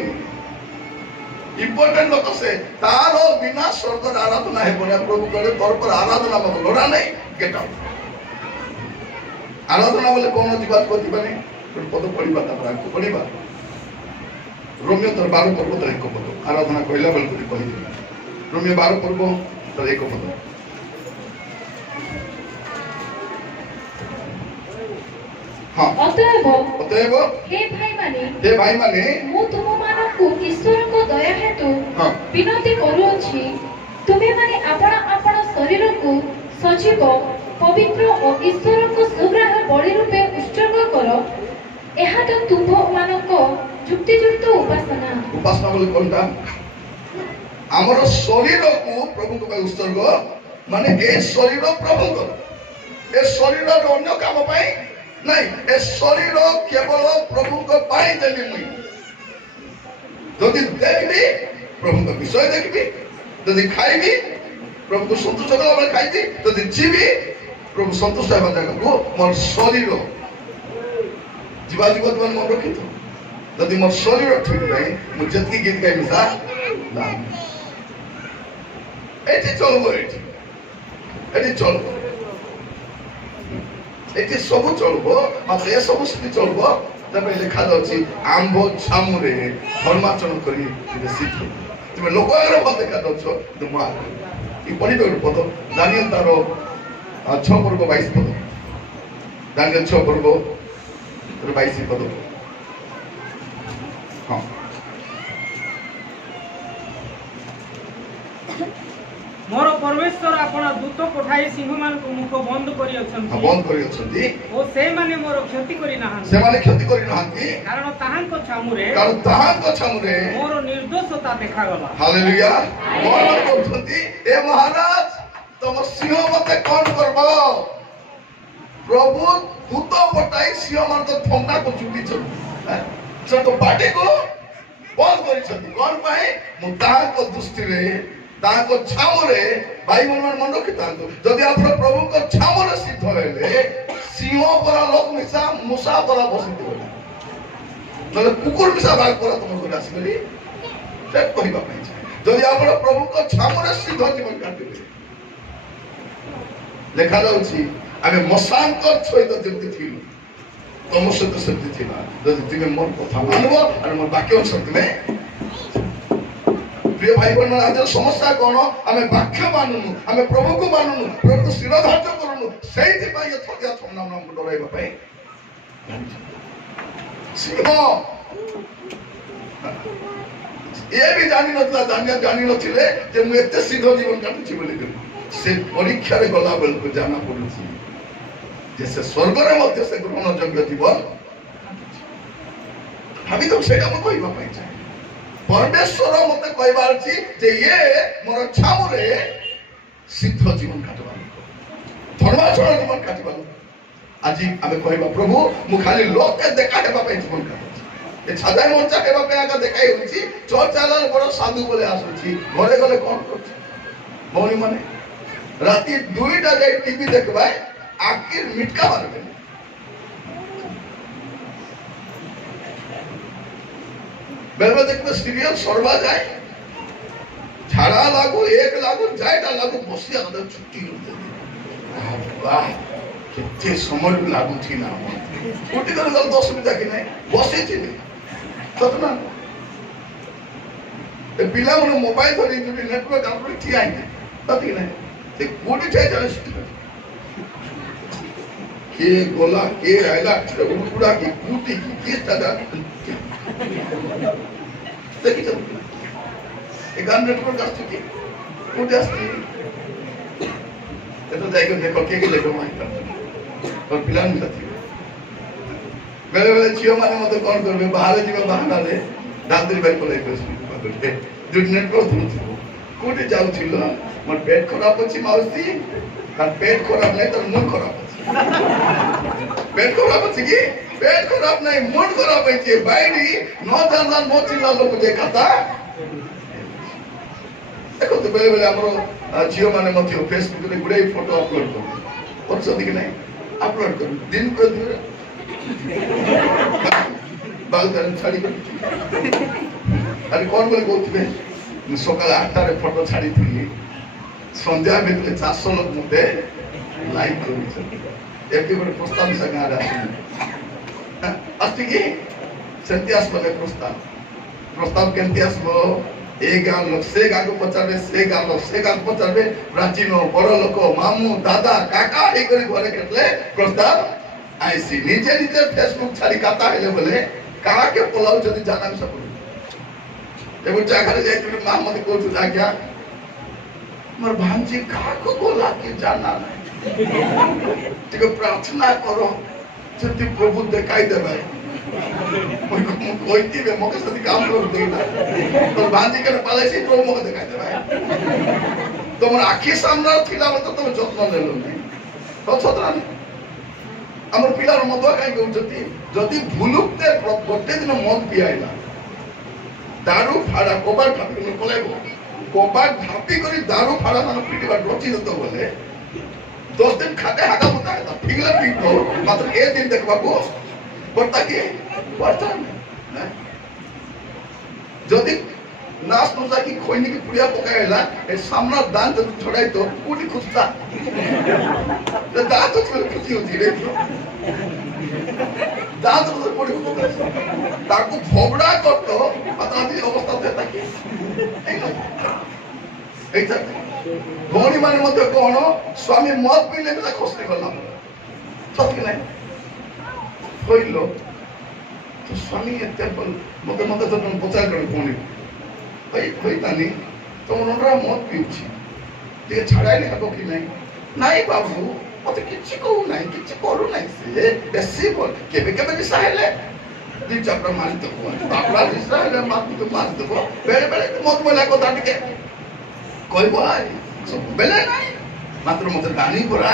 इंपोर्टेंट लोक से तारो बिना स्वर्ग आराधना है बोले प्रभु करे तोर पर आराधना मत लोड़ा नहीं गेट आउट आराधना बोले कौन जीवात को दिबानी पद पढ़िबा ता को पढ़िबा रोमियो तर 12 पर्व तर एक पद आराधना कहला बोल को कहि रोमियो 12 पर्व तर एक पद हां अतएव हे भाई माने मु तुम मानकु ईश्वर को दया हेतु विनती करूछि तुमे माने आपण शरीर को सजीव पवित्र और ईश्वर को सुग्राह बलि रूपे उत्सर्ग करो एहा तो तुम मानक युक्तियुक्त उपासना बोले कोनटा हमर शरीर को प्रभु को उत्सर्ग माने ए शरीर प्रभु को ए शरीर रो अन्य काम पाई नहीं ए शरीर केवल प्रभु को पाई देली मुई जदि देखबी प्रभु को विषय देखबी जदि खाइबी प्रभु को संतुष्ट करबा खाइबी जदि जीवी प्रभु संतुष्ट हेबा जगह को मोर शरीर जीवा जीवन मन रखी तो जदि मोर शरीर ठीक नहीं मु जतकी गीत गाइबी सा ना एठी चलबो एठी चलबो एठी सब चलबो मात्र ए सब स्थिति चलबो तबे लिखा जाउची आंबो छामुरे धर्माचरण करी तिबे सिद्ध तिबे लोकयर मत देखा जाउछो तुम ई पढि दो पद दानियल तारो 6 पर्व 22 पद दानियल 6 पर्व 22 पद हां मोर परमेश्वर आपना दूत पठाई सिंह मान को मुख बंद करी अछंती ओ से माने मोर क्षति करी नाहंती कारण ताहां छामुरे मोर निर्दोषता देखा गला हालेलुया मोर कहउछंती ए महाराज तुम सिंह मते कोन करबो प्रभु दूत पठाई सिंह मान तो ठंडा को चुकी छ तो बाटे को बंद करी छथि कोन पाए मु ताहां को दृष्टि रे ताको छामुरे भाई मन रखिता जदि आप प्रभु को छामुरे सिद्ध होले सिंह परा लोक मिसा मूसा परा बसित होला तले कुकुर मिसा भाग परा तुम को आसी गली से कहबा पई जदि आप प्रभु को छामुरे सिद्ध जीवन काटिबे लेखा जाउची आमे मसांक सहित जेति थिलु तुम सहित सत्य थिला जदि तुमे मोर कथा मानबो और मोर वाक्य सत्य में प्रिय भाई बहन आज समस्या कौन आम वाक्य मानुनु आम प्रभु को मानुनु प्रभु को शिर धार्य करूनु से थकिया थमना डरवा सिंह ये भी जानी नथिला दानियल जानी नथिले जे मु एते सीधा जीवन काटुची बोली से परीक्षा रे गला बेल को जाना पड़ुची जे से स्वर्ग रे मध्य से ग्रहण योग्य जीवन भाभी तो सेटा म कहबा पाई छै परमेश्वर मते कहबार छी जे ये मोर छामुरे सिद्ध जीवन काटबा धर्माचरण जीवन काटबा आज आमे कहबा प्रभु मु खाली लोक के देखा हेबा पे जीवन काटबा ए छादाई मोर्चा हेबा पे आका देखाई होची चोर चालार बड़ साधु बोले आसुची घरे गले कोन करछ मौनी माने राती 2टा जाय टीवी देखबा आखिर मिटका मारबे बेलबे देखबे सीरियल सरवा जाए झाड़ा लागू एक लागू जायटा लागू बसिया कदे छुट्टी होते वाह कितने समय लागू थी ना छुट्टी कर 10 मिनट कि नहीं बसे थी कतना पिला मन मोबाइल धरी नेटवर्क आप ठिया ही ना कोटी ठे के गोला के आइला उड़ा की कूटी की किस तरह देखी चल एक नेटवर्क आस्ती कोटी आस्ती तो जाएगा देखो के लेको माइता और पिला नहीं जाती बेले बेले झियो माने मते कोन करबे बाहर जीवा बहाना रे दादरी बाई पलाई करछी जो नेटवर्क धुथि कोटी जाउ छिलो मोर पेट खराब अछि माउसी तार पेट खराब नहीं तो मुंड खराब अछि पेट खराब अछि की पेट खराब नहीं मुंड खराब अछि बाईडी न जानला न चिल्ला लोग देखाता देखो तो बेले बेले हमरो झियो माने मते फेसबुक रे गुडे फोटो अपलोड कर और सदी के नहीं अपलोड कर दिन को दिन बाल करन छाड़ी कर अरे कौन बोले कहते सकाल 8 रे फोटो छाड़ी थी संध्या में 400 लोग मुझे लाइक कर एक बड़े प्रस्ताव संगा रहा अस्ति की संत्यास बने प्रस्ताव केंती आसबो ए गाल लोग से गाल को पचारबे से गाल लोग से गाल पचारबे प्राचीन बड़ लोक मामू दादा काका ए करी घरे केतले प्रस्ताव आईसी नीचे नीचे फेसबुक छाड़ी काता हेले बोले काका के पोलाउ जदी जाना सब एगो जाकर जाई तुम मां मत को तू जा क्या मर भांजी का को बोला के जाना नहीं ठीक प्रार्थना करो जति प्रभु देखाई देबे कोई ती बे मके सदी काम कर देना तो भांजी के पाले से प्रभु मके देखाई देबे तोमर आखी सामने थिला मत तुम जत्न लेलो तो छतरा हमर पिलार मदुआ काई कहउछती जदी भुलुकते गोटे दिन मद पियाइला दारू फाड़ा कोबार भापी न कोलाइबो कोबार भापी करी दारू फाड़ा न पिटिबा डोची दतो बोले 10 दिन खाते हागा मुता है फिगला पिटो मात्र एक दिन देखबा को पड़ता के पड़ता है जदी नास तुसा की खोइनी की पुड़िया पकाएला ए सामना दान तो छोड़ाई तो कोटी खुस्ता तो दांत तो खुशी होती रे दांत तो कोटी खुस्ता ताकू भोगड़ा करतो पतादी अवस्था देता की এইটা ভৌণী মানে মধ্যে কোন স্বামী মদ পিলে বেলা খসতে গেলাম সত্যি নাই হইল তো স্বামী এতে মধ্যে মধ্যে তো প্রচার করে ভৌণী হইতানি তোমরা মদ পিউছি দিয়ে ছাড়াইলে হব কি নাই নাই বাবু মতে কিছু কহু নাই কিছু করু নাই সে বেশি বল কেবে কেবে নিশা হেলে দুই চাপড়া মারি দেবো চাপড়া নিশা হেলে মারি দেবো বেড়ে বেড়ে মদ মহিলা কথা টিকে কইব আর বেলে নাই মাত্র মতে রানী পড়া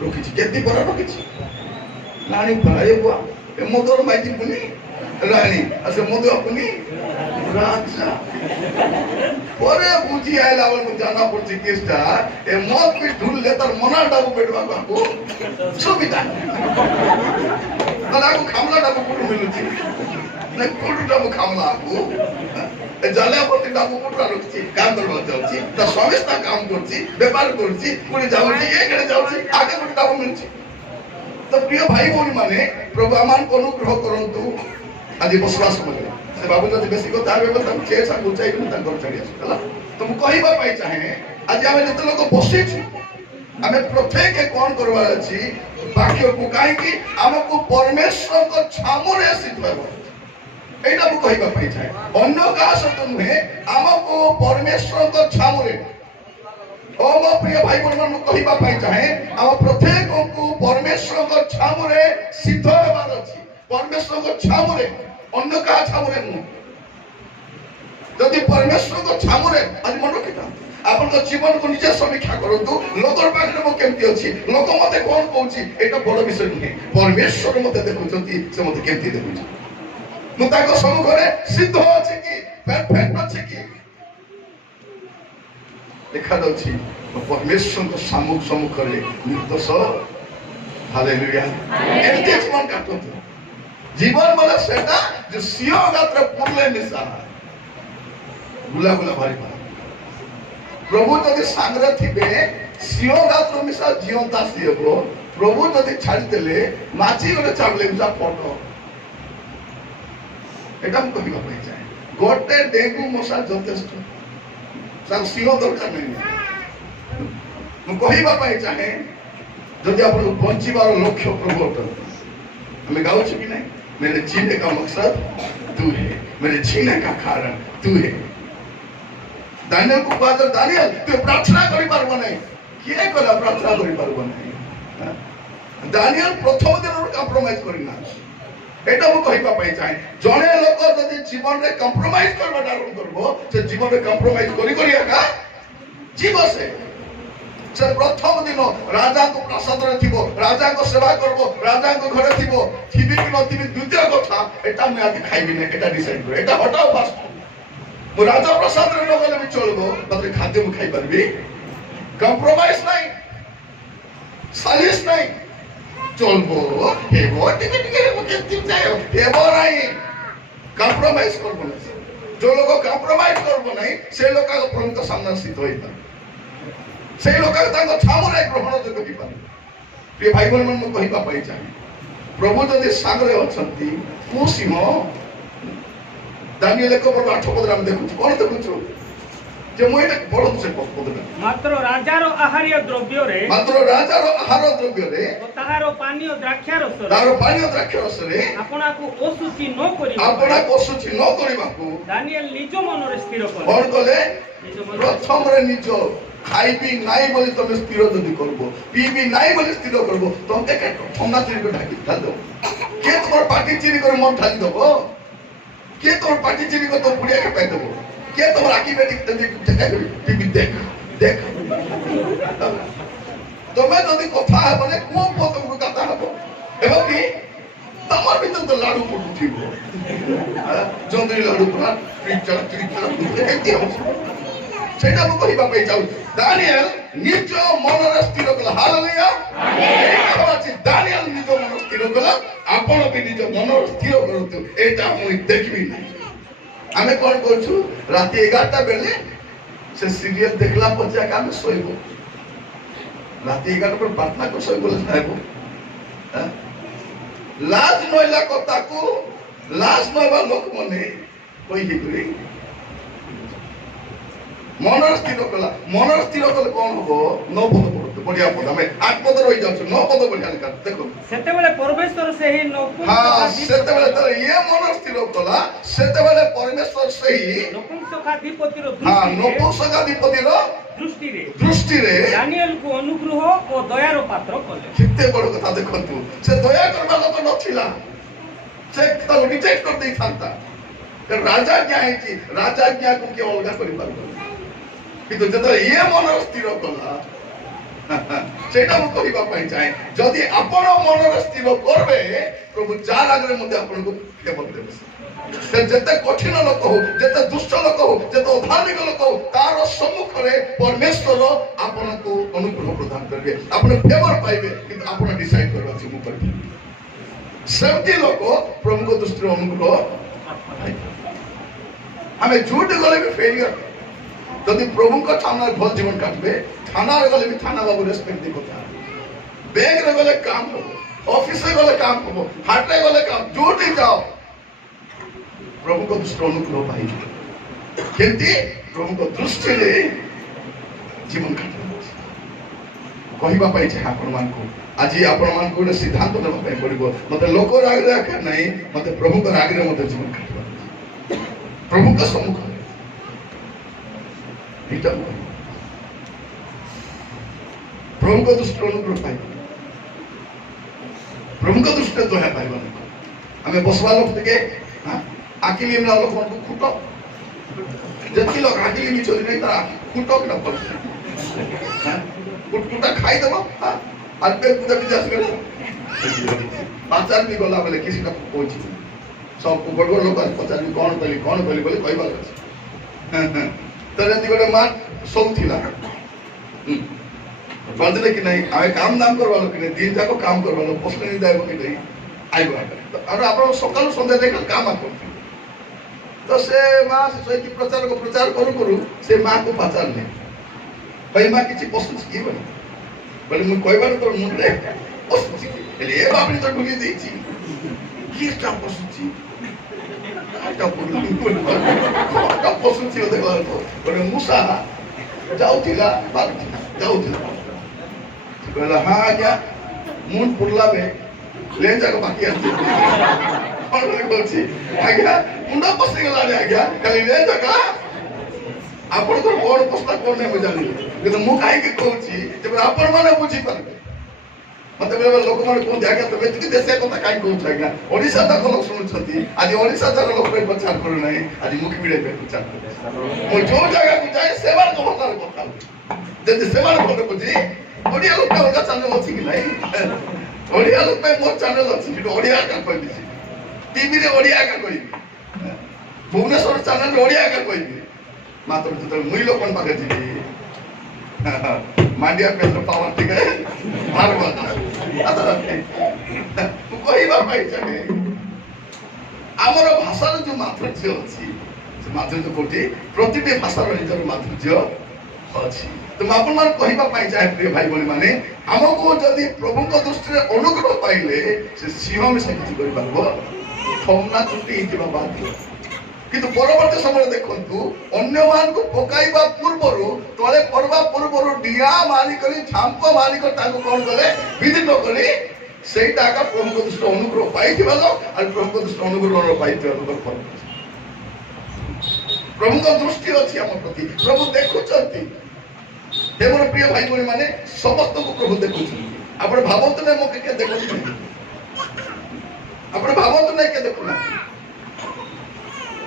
রকিছি কেতি পড়া রকিছি রানী পড়া এ মদর মাইতি পুনি রানী আছে মদ পুনি রাজা পরে বুঝি আইলা বল জানা পড়ছে কেসটা এ মদ পি ঢুললে তার মনাটাও পেটবা বাবু সুবিধা তালাকু খামলাটাও পুরো মিলুছি না পুরোটাও খামলা আপু জালে আপনি ডাবু পুরো রুচি কাম করবা যাচ্ছি তা সমস্ত কাম করছি ব্যাপার করছি পুরি যাচ্ছি এখানে যাচ্ছি আগে পুরো ডাবু মিলছি তো প্রিয় ভাই বোন মানে প্রভু আমার অনুগ্রহ করন্তু আজি বসবাস করে से बाबू जब बेसी को तावे बल तम छे सा ऊंचाई को तन कर चढ़िया हला तुम कहबा पाई चाहे आज हमें जत लोग बसी छी हमें प्रत्येक के कोन करवा अछि वाक्य को काहे कि हमको परमेश्वर को छामुरे सिद्धबो एटा को कहबा पाई चाहे अन्य का सत नुहे हमको परमेश्वर को छामुरे ओ मो प्रिय भाई बहन मन कहबा पाई चाहे हम प्रत्येक को परमेश्वर को छामुरे सिद्ध हेबार अछि परमेश्वर को छामुरे अन्य का छामुरे जदि परमेश्वर को छामुरे आज मन रखिता आपन को जीवन को निजे समीक्षा करंतु लोकर पाखरे मो केमती अछि लोक मते कोन कहूची एटा बड़ विषय नहीं परमेश्वर मते देखुचंती से मते केमती देखुची मु ताको सम्मुखरे सिद्ध अछि कि परफेक्ट अछि कि देखा दउछि परमेश्वर को सम्मुखरे निर्दोष हालेलुया एमती जीवन काटतो जीवन वाला सेटा जो सियो गात्र पुरले मिसा गुला गुला भारी प्रभु जदि सांगरे थिबे सियो गात्र मिसा जीवंता सियो प्रभु जदि छाड़ी देले माची गले चावले मिसा फोटो एटा हम कहिबा पाई जाय गोटे डेंगू मशा यथेष्ट तार सिंह दरकार नहीं ମୁଁ କହିବା ପାଇଁ ଚାହେଁ ଯଦି ଆପଣ ବଞ୍ଚିବାର ଲକ୍ଷ୍ୟ ପ୍ରଭୁ ଅଟନ୍ତି ଆମେ ଗାଉଛୁ କି ନାହିଁ मेरे जीने का मकसद तू है मेरे जीने का कारण तू है दानियल को कहते दानियल तू प्रार्थना करि पारबो नहीं किए कला प्रार्थना करि पारबो नहीं दानियल प्रथम दिन कॉम्प्रोमाइज करिना एटा मु कहिबा पई चाहे जणे लोक जदि जीवन रे कॉम्प्रोमाइज करबा डारून करबो से जीवन रे कॉम्प्रोमाइज करि करिया का जीव से प्रथम दिन राजा को प्रसाद रे थिबो राजा को सेवा करबो राजा को घरे थिबो थिबी कि नथिबी द्वितीय कथा एटा मैं आज खाइबी नै एटा डिसाइड कर एटा हटाओ फास्ट मु राजा प्रसाद रे नगले भी चलबो तबे खाद्य मु खाइ परबी कॉम्प्रोमाइज नहीं सालिस नहीं चलबो हेबो टिके टिके मु केति जायो हेबो नहीं कॉम्प्रोमाइज करबो नहीं जो लोग कॉम्प्रोमाइज करबो नहीं से लोग का प्रभु सामने स्थित होइता से लोक छामुरे ग्रहण जो कर प्रिय भाई बहन मैं कहवा चाहे प्रभु जदि सागरे अच्छी को सिंह दानियल 8 आम देखु कौन देखु जे मु एटा पढु से पदटा मात्र राजार आहार्य द्रव्य रे ताहारो पानी द्राक्षा रस रे आपना को ओसुचि न करिबा दानियल निज मन रे स्थिर कर और कले प्रथम रे निज खाइबी नाई बोली तुम स्थिर जदि करबो पीबी नाई बोली स्थिर करबो तुमते के ठंडा चीनी को ढाकी ढाल दो के तोर पाटी चीनी कर मन ढाली दबो के तोर पाटी चीनी को तो पुड़िया के पाई दबो के तोर आकी बेटी टीवी देख देख तमे जदि कथा है बने को पतम को कथा हबो एबो की तमर भीतर तो लाडू फुटु थिबो जंदरी लाडू पूरा ट्रिक केती हो सेटा मु कहिबा पई जाऊ दानियल निज मन रे स्थिर कला हालेलुया आमेन अछि दानियल निज मन स्थिर कला आपण भी निज मन स्थिर करतु एटा मु देखबी नै आमे कोन करछु राती 11टा बेले से सीरियल देखला पछा का हम सोइबो राती 11टा पर प्रार्थना को सोइबो जाइबो लाज नइला कथा को लाज नइबा लोक मने कोइ हिगरी मन स्थिर कले कौन हो 9 पद पढ़ते बढ़िया पद हमें 8 पद रही जाछ 9 पद बढ़िया लिखा देखो सेते बेले परमेश्वर से ही नपुंसक हां सेते बेले तो ये मन स्थिर कला सेते बेले परमेश्वर से ही नपुंसकाधिपति रो हां नपुंसकाधिपति रो दृष्टि रे दानियल को अनुग्रह और दया रो पात्र कले कितने बड़ कथा देखंतु से दया करबा लोक नथिला से तो रिजेक्ट कर देई थांता राजा क्या है कि राजा क्या को के अलगा करि पारबो কিন্তু যেতে ইয়ে মনৰ স্থিৰ কলা সেটা মু কহিবা পাই চাহে যদি আপন মনৰ স্থিৰ করবে প্রভু যার আগরে মধ্যে আপনাকে ফেভর দেবে সে যেতে কঠিন লোক হো যেতে দুষ্ট লোক হো যেতে অধার্মিক লোক হো তার সম্মুখরে পরমেশ্বর আপনাকে অনুগ্রহ প্রদান করবে আপনি ফেভর পাইবে কিন্তু আপনি ডিসাইড করবা যে মু করবি সেমতি লোক প্রভুଙ୍କ দৃষ্টিରେ অনুগ্রহ हमें झूठ गले भी फेलियर जदि प्रभु का थाना भल जीवन काटबे थाना रे गले भी थाना बाबू रेस्पेक्ट दे कथा बैंक रे गले काम हो ऑफिस रे गले काम हो हाट रे गले काम जोटी जाओ प्रभु को दृष्टि अनुग्रह पाई केंती प्रभु को दृष्टि रे जीवन काटबे कहिबा पाई छै आपण मान को आज आपण मान को सिद्धांत देबा पाई पड़िबो मते लोक राग रे आके नहीं मते प्रभु को राग रे मते जीवन काटबा प्रभु का सम्मुख प्रभु का दृष्टि अनुग्रह पाई प्रभु का दृष्टि दया पाइबा हमें बसवा लोग के आकिली में लोग को खुटो जति लोग आकिली में चली नहीं तारा खुटो के पर कुटकुटा खाई दबो आज पे पूजा विचार कर पांच आदमी गला बोले किसी का पहुंची सब बड़ बड़ लोग पचार कौन कली बोले कहि बार तो जति गोटे मां सब थिला बदले कि नहीं आवे काम नाम करवालो कि नहीं दिन जाको काम करवालो पोस्ट नहीं दाइबो कि नहीं आइबो और आपण सकाल संध्या देख काम करते तो से मां से सही प्रचार करू से मां को पचार ले भाई मां किछि पोस्ट की बोले मु कहबार तो मुंडे पोस्ट एले ए बापनी तो ढुकी देछि की स्टाफ पोस्ट ପଶୁଛି ଗୋଟେ ମୂଷା ଯାଉଥିଲା ଯାଉଥିଲା କହିଲା ହଁ ଆଜ୍ଞା ମୁଣ୍ଡ ପୁଡିଲା ବେ ଲେ ଯାକ ବାକି ଅଛି କହୁଛି ଆଜ୍ଞା ମୁଣ୍ଡ ପଶିଗଲାଣି ଆଜ୍ଞା ଖାଲି ଲେ ଯାକ ଆପଣଙ୍କର କଣ ପସ୍ତା କଣ ନାହିଁ ମୁଁ ଜାଣିଲି କିନ୍ତୁ ମୁଁ କାହିଁକି କହୁଛି ଯେବେ ଆପଣ ମାନେ ବୁଝିପାରିବେ ମତେ ବେଳେ ବେଳେ ଲୋକମାନେ କୁହନ୍ତି ଆଜ୍ଞା ତମେ ଏତିକି ଦେଶିଆ କଥା କାହିଁକି କହୁଛ ଆଜ୍ଞା ଓଡ଼ିଶା ଯାକ ଲୋକ ଶୁଣୁଛନ୍ତି ଆଜି ଓଡ଼ିଶା ଯାକ ଲୋକ ପାଇଁ ପ୍ରଚାର କରୁନାହିଁ ଆଜି ମୁଖି ମିଡ଼ିଆ ପାଇଁ ପ୍ରଚାର କରୁଛି ମୁଁ ଯୋଉ ଜାଗାକୁ ଯାଏ ସେମାନଙ୍କ ଭାଷାରେ କଥା ହୁଏ ଯଦି ସେମାନେ ଭଲ ବୁଝି ଓଡ଼ିଆ ଲୋକ ଅଲଗା ଚ୍ୟାନେଲ ଅଛି କି ନାହିଁ ଓଡ଼ିଆ ଲୋକ ପାଇଁ ମୋର ଚ୍ୟାନେଲ ଅଛି ସେଠି ଓଡ଼ିଆ ଏକା କହିବି ଟିଭିରେ ଓଡ଼ିଆ ଏକା କହିବି ଭୁବନେଶ୍ୱର ଚ୍ୟାନେଲରେ ଓଡ଼ିଆ ଏକା କହିବି ମାତ୍ର ଯେତେବେଳେ ମୁଇଁ ଲୋକଙ୍କ ପାଖରେ ଯିବି ମାଣ୍ଡିଆ ପେଟ୍ର ପାୱାର ଟିକେ ମୁଁ କହିବା ପାଇଁ ଚାହେଁ ଆମର ଭାଷାର ଯୋଉ ମାଧୁର୍ଯ୍ୟ ଅଛି ସେ ମାଧୁର୍ଯ୍ୟ କୋଉଠି ପ୍ରତିଟି ଭାଷାର ନିଜର ମାଧୁର୍ଯ୍ୟ ଅଛି ତ ମୁଁ ଆପଣମାନଙ୍କୁ କହିବା ପାଇଁ ଚାହେଁ ପ୍ରିୟ ଭାଇ ଭଉଣୀ ମାନେ ଆମକୁ ଯଦି ପ୍ରଭୁଙ୍କ ଦୃଷ୍ଟିରେ ଅନୁଗ୍ରହ ପାଇଲେ ସେ ସିଂହ ମିଶା କିଛି କରିପାରିବ ଠମନା ଚୁଟି ହେଇଯିବା ବାଧ୍ୟ କିନ୍ତୁ ପରବର୍ତ୍ତୀ ସମୟରେ ଦେଖନ୍ତୁ ଅନ୍ୟମାନଙ୍କୁ ପକାଇବା ପୂର୍ବରୁ ତଳେ ପଡିବା ପୂର୍ବରୁ ଡିଆ ମାରିକରି ଝାମ୍ପ ମାରିକରି ତାଙ୍କୁ କଣ କଲେ ବିଦିତ କରି ସେଇଟା ଆକା ପ୍ରଭୁଙ୍କ ଦୃଷ୍ଟିରେ ଅନୁଗ୍ରହ ପାଇଥିବା ଲୋକ ଆଉ ପ୍ରଭୁଙ୍କ ଦୃଷ୍ଟିରେ ଅନୁଗ୍ରହ ପାଇଥିବା ଲୋକ ପ୍ରଭୁଙ୍କ ଦୃଷ୍ଟି ଅଛି ଆମ ପ୍ରତି ପ୍ରଭୁ ଦେଖୁଛନ୍ତି ହେ ମୋର ପ୍ରିୟ ଭାଇ ଭଉଣୀ ମାନେ ସମସ୍ତଙ୍କୁ ପ୍ରଭୁ ଦେଖୁଛନ୍ତି ଆପଣ ଭାବନ୍ତୁ ନା ମୋ କିଏ ଦେଖୁଛନ୍ତି ଆପଣ ଭାବନ୍ତୁ ନା କିଏ ଦେଖୁନାହାନ୍ତି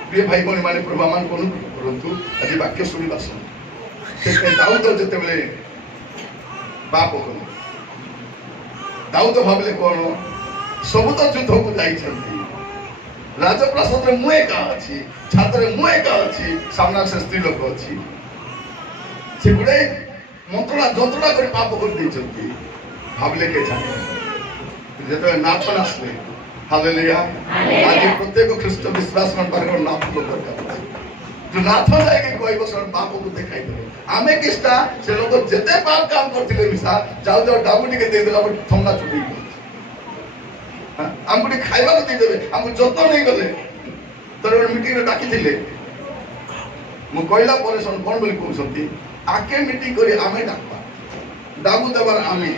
ପ୍ରିୟ ଭାଇ ଭଉଣୀ ମାନେ ପ୍ରଭୁ ଆମମାନଙ୍କୁ ଅନୁଗ୍ରହ କରନ୍ତୁ ଆଜି ବାକ୍ୟ ଶୁଣିବା ସେଥିପାଇଁ ଦାଉଦ ଯେତେବେଳେ ପାପ କଲେ ଦାଉଦ ଭାବିଲେ କଣ ସବୁ ତ ଯୁଦ୍ଧକୁ ଯାଇଛନ୍ତି ରାଜପ୍ରାସାଦରେ ମୁଁ ଏକା ଅଛି ଛାତରେ ମୁଁ ଏକା ଅଛି ସାମ୍ନାରେ ସେ ସ୍ତ୍ରୀ ଲୋକ ଅଛି ସେ ଗୁଡେ ମନ୍ତ୍ରଣା ଯନ୍ତ୍ରଣା କରି ପାପ କରିଦେଇଛନ୍ତି ଭାବିଲେ କେ ଜାଣେ ଯେତେବେଳେ ନାଥନ ଆସିଲେ ହାଲେଲୁୟା ଆଜି ପ୍ରତ୍ୟେକ ଖ୍ରୀଷ୍ଟ ବିଶ୍ୱାସ ପାଖରେ ନାଥ ଲୋକ ଦରକାର ଯୋଉ ନାଥ ଯାଇକି କହିବ ସେମାନେ ପାପକୁ ଦେଖାଇଦେବେ ଆମେ କିଛିଟା ସେ ଲୋକ ଯେତେ ପାପ କାମ କରିଥିଲେ ମିଶା ଯାଉ ଯାଉ ଡାବୁ ଟିକେ ଦେଇଦେଲା ଥଣ୍ଡା ଚୁଟି ଆମକୁ ଟିକେ ଖାଇବାକୁ ଦେଇଦେବେ ଆମକୁ ଯତ୍ନ ନେଇଗଲେ ତୋର ଗୋଟେ ମିଟିଂରେ ଡାକିଥିଲେ ମୁଁ କହିଲା ପରେ ସେମାନେ କଣ ବୋଲି କହୁଛନ୍ତି ଆକେ ମିଟିଂ କରି ଆମେ ଡାକବା ଡାବୁ ଦେବାର ଆମେ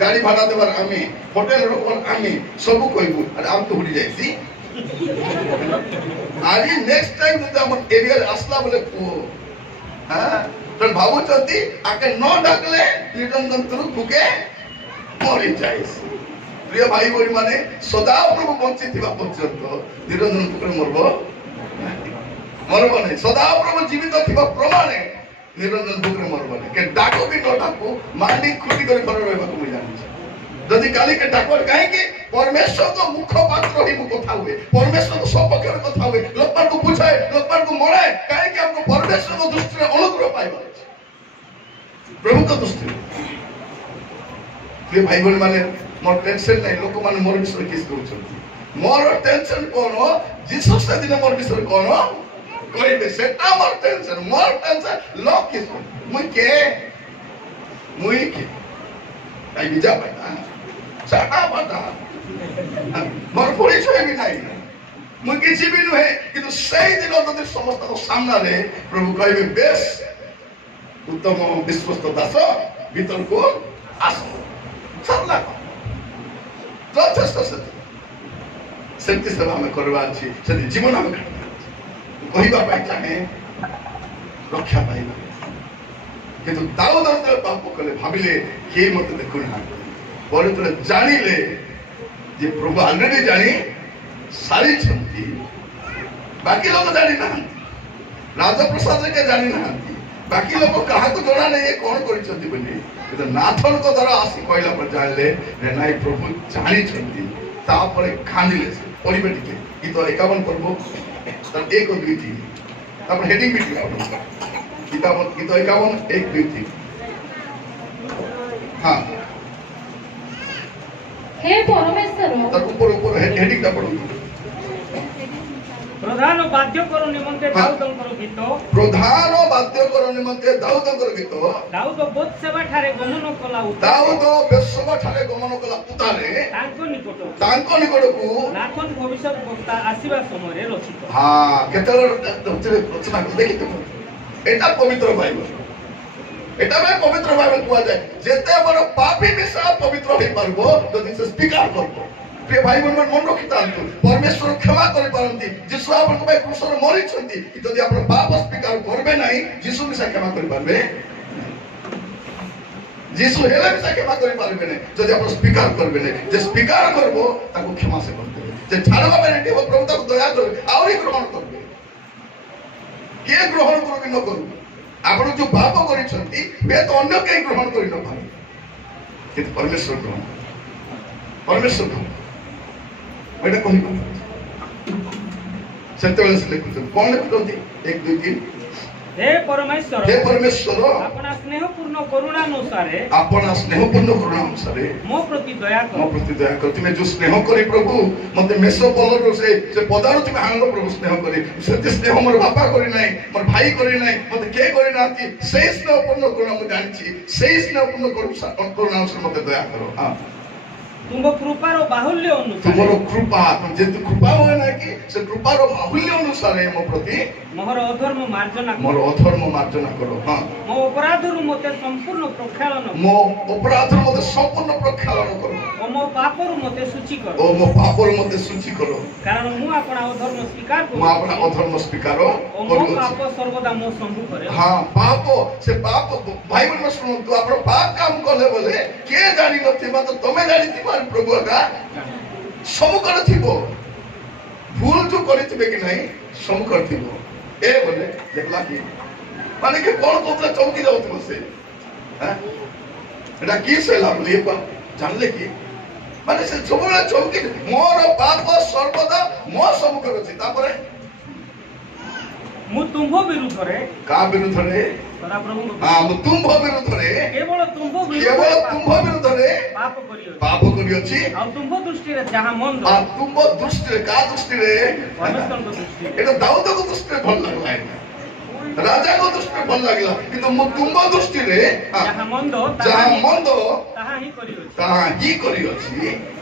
ଗାଡ଼ି ଭଡ଼ା ଦେବାର ଆମେ ହୋଟେଲ ରୋକର ଆମେ ସବୁ କହିବୁ ଆରେ ଆମେ ତ ହୁଡ଼ି ଯାଇଛି ଆଜି ନେକ୍ସଟ ଟାଇମ ଯଦି ଆମ ଏରିଆରେ ଆସିଲା ବୋଲେ ପୁଅ ହଁ ଭାବୁଛନ୍ତି ଆକେ ନ ଡାକଲେ ନିରଞ୍ଜନ ଭୁକେ ମରିଯାଏ ପ୍ରିୟ ଭାଇ ଭଉଣୀ ମାନେ ସଦାପ୍ରଭୁ ବଞ୍ଚିଥିବା ପର୍ଯ୍ୟନ୍ତ ନିରଞ୍ଜନ ଭୁକରେ ମରବ ନାହିଁ ସଦାପ୍ରଭୁ ଜୀବିତ ଥିବା ପ୍ରମାଣେ ନିରଞ୍ଜନ ଭୁକରେ ମରବ ନାହିଁ କେ ଡାକ ବି ନ ଡାକୁ ମାଣ୍ଡି ଖୁଟି କରି ଘରେ ରହିବାକୁ ମୁଁ ଜାଣିଛି ଯଦି କାଲି କେ ଡାକ କାହିଁକି ପରମେଶ୍ୱରଙ୍କ ମୁଖପାତ୍ର ହିଁ ମୁଁ କଥା ହୁଏ ପରମେଶ୍ୱରଙ୍କ ସପକ୍ଷରେ କଥା ହୁଏ ଲୋକମାନଙ୍କୁ ବୁଝାଏ ଲୋକମାନଙ୍କୁ ମଣାଏ କାହିଁକି ଆମକୁ ପରମେଶ୍ୱରଙ୍କ ଦୃଷ୍ଟିରେ ଅନୁଗ୍ରହ ପାଇବାର ଅଛି ପ୍ରଭୁଙ୍କ ଦୃଷ୍ଟିରେ ପ୍ରିୟ ଭାଇ ଭଉଣୀ ମାନେ ମୋର ଟେନସନ ନାହିଁ ଲୋକମାନେ ମୋର ବିଷୟରେ କିଛି କହୁଛନ୍ତି ମୋର ଟେନସନ କଣ ଯୀଶୁ ସେଦିନ ମୋର ବିଷୟରେ କଣ କରିବେ ସେଟା ମୋର ଟେନସନ ଲୋକ କିଛି ମୁଇଁ କେ କାଇଁ ବିଜା ପାଇନା ସାଟା ପାଟା ମୋର ପରିଚୟ ବି ନାହିଁ ମୁଁ କିଛି ବି ନୁହେଁ କିନ୍ତୁ ସେଇଦିନ ଯଦି ସମସ୍ତଙ୍କ ସାମ୍ନାରେ ପ୍ରଭୁ କହିବେ ବେଶ ଉତ୍ତମ ବିଶ୍ୱସ୍ତ ଦାସ ଭିତରକୁ ଆସ ସରିଲା ଯଥେଷ୍ଟ ସେମିତି ସେବା ଆମେ କରିବା ଅଛି ସେମିତି ଜୀବନ ଆମେ କହିବା ପାଇଁ ଚାହେଁ ରକ୍ଷା ପାଇବା କିନ୍ତୁ ଦାଉଦ ଯେତେବେଳେ ପାପ କଲେ ଭାବିଲେ କିଏ ମତେ ଦେଖୁନାହାନ୍ତି ପରେ ଯେତେବେଳେ ଜାଣିଲେ ଯେ ପ୍ରଭୁ ଅଲରେଡି ଜାଣି ସାରିଛନ୍ତି ବାକି ଲୋକ ଜାଣିନାହାନ୍ତି ରାଜପ୍ରସାଦରେ କେ ଜାଣିନାହାନ୍ତି ବାକି ଲୋକ କାହାକୁ ଜଣା ନାହିଁ କଣ କରିଛନ୍ତି ବୋଲି କିନ୍ତୁ ନାଥଙ୍କ ଦ୍ୱାରା ଆସି କହିଲା ପରେ ଜାଣିଲେ ଯେ ନାଇଁ ପ୍ରଭୁ ଜାଣିଛନ୍ତି ତାପରେ କାନ୍ଦିଲେ ପଢିବେ ଟିକେ ଗୀତ 51 ପର୍ବ ତାର 1 2 3 ତାପରେ ହେଡିଂ ବି ଗୀତ 51 1 2 3 हाँ हे परमेश्वर तर ऊपर हेडिंग ଟା पढो प्रधान बाध्य करो निमंते दाऊदंकर गीत प्रधान वाद्यकर निमंते दाऊदकर गीत दाऊद बेतसेबा ठारे गमन कला दाऊद बेतसेबा ठारे गमन कला उतारे तांको निकटकू नाथन भविष्यत वक्ता आसीबा समय रचित हाँ केतल रचना देखि एटा पवित्र बाइबल एटा में पवित्र बाइबल कुआ जाए जेते बड़ पापी मिसा पवित्र होई परबो जदि से स्वीकार करबो प्रिय भाई बहन मन रखि तांतु परमेश्वर क्षमा करि पारंती यीशु आपन को क्रूस रे मरि छंती जदि आपन पाप स्वीकार करबे नाही यीशु मिसा क्षमा करि पारबे यीशु हेले मिसा क्षमा करि पारबे नै जदि आपन स्वीकार करबे नै जे स्वीकार करबो ताको क्षमा से करबे जे छाड़बा बे नै प्रभु ताको दया करबे आउरी ग्रहण करबे के ग्रहण करू कि न करू आपण जो पाप करि छंती बे तो अन्य के ग्रहण करि न पारे कि परमेश्वर ग्रहण मैंने कही सत्यवेले से लिखुते कौन लिखुते 1 2 3 हे परमेश्वर अपना स्नेहपूर्ण करुणा अनुसारे मो प्रति दया कर तुमे जो स्नेह करी प्रभु मते मेसो पलर से पदार तुमे हांग प्रभु स्नेह करी सत्य स्नेह मोर बापा करी नाही मोर भाई करी नाही मते के करी नाती सेही स्नेहपूर्ण करुणा मु जानछि सेही स्नेहपूर्ण करुणा अनुसार मते दया करो हां तुम कृपार बाहुल्य अनुसार तुमरो कृपा तुम जे कृपा होय ना कि से कृपार बाहुल्य अनुसार मो प्रति मोर अधर्म मार्जना करो हां मो अपराधरु मते संपूर्ण प्रक्षालन करो ओ मो पापरु मते सूची करो कारण मु अपना अधर्म स्वीकार करो ओ मो पाप सर्वदा मो सम्मुखरे हां पाप से पाप भाई बहन सुनो तू अपन पाप काम करले बोले के जानि नथिबा तो तमे जानि प्रभु का समुखर थिबो भूल जो करितबे कि नहीं समुखर थिबो ए बोले देखला कि माने के कोन कोतला चौकी जाउतबो से हैं एटा की से लाभ लेबा जानले कि माने से सबला चौकी मोर पाप सर्वदा मो समुखर अछि तापरे मु तुमभो विरुद्ध रे का विरुद्ध रे सदा प्रभु हां मु तुमभो विरुद्ध रे केवल तुमभो विरुद्ध रे पाप करी अछि आ तुमभो दृष्टि रे जहां मंद आ तुमभो दृष्टि रे का दृष्टि रे परमेश्वर को दृष्टि एटा दाऊद को दृष्टि रे भल लागला राजा को दृष्टि रे भल लागला किंतु मु तुमभो दृष्टि रे जहां मंद ताहा ही करी अछि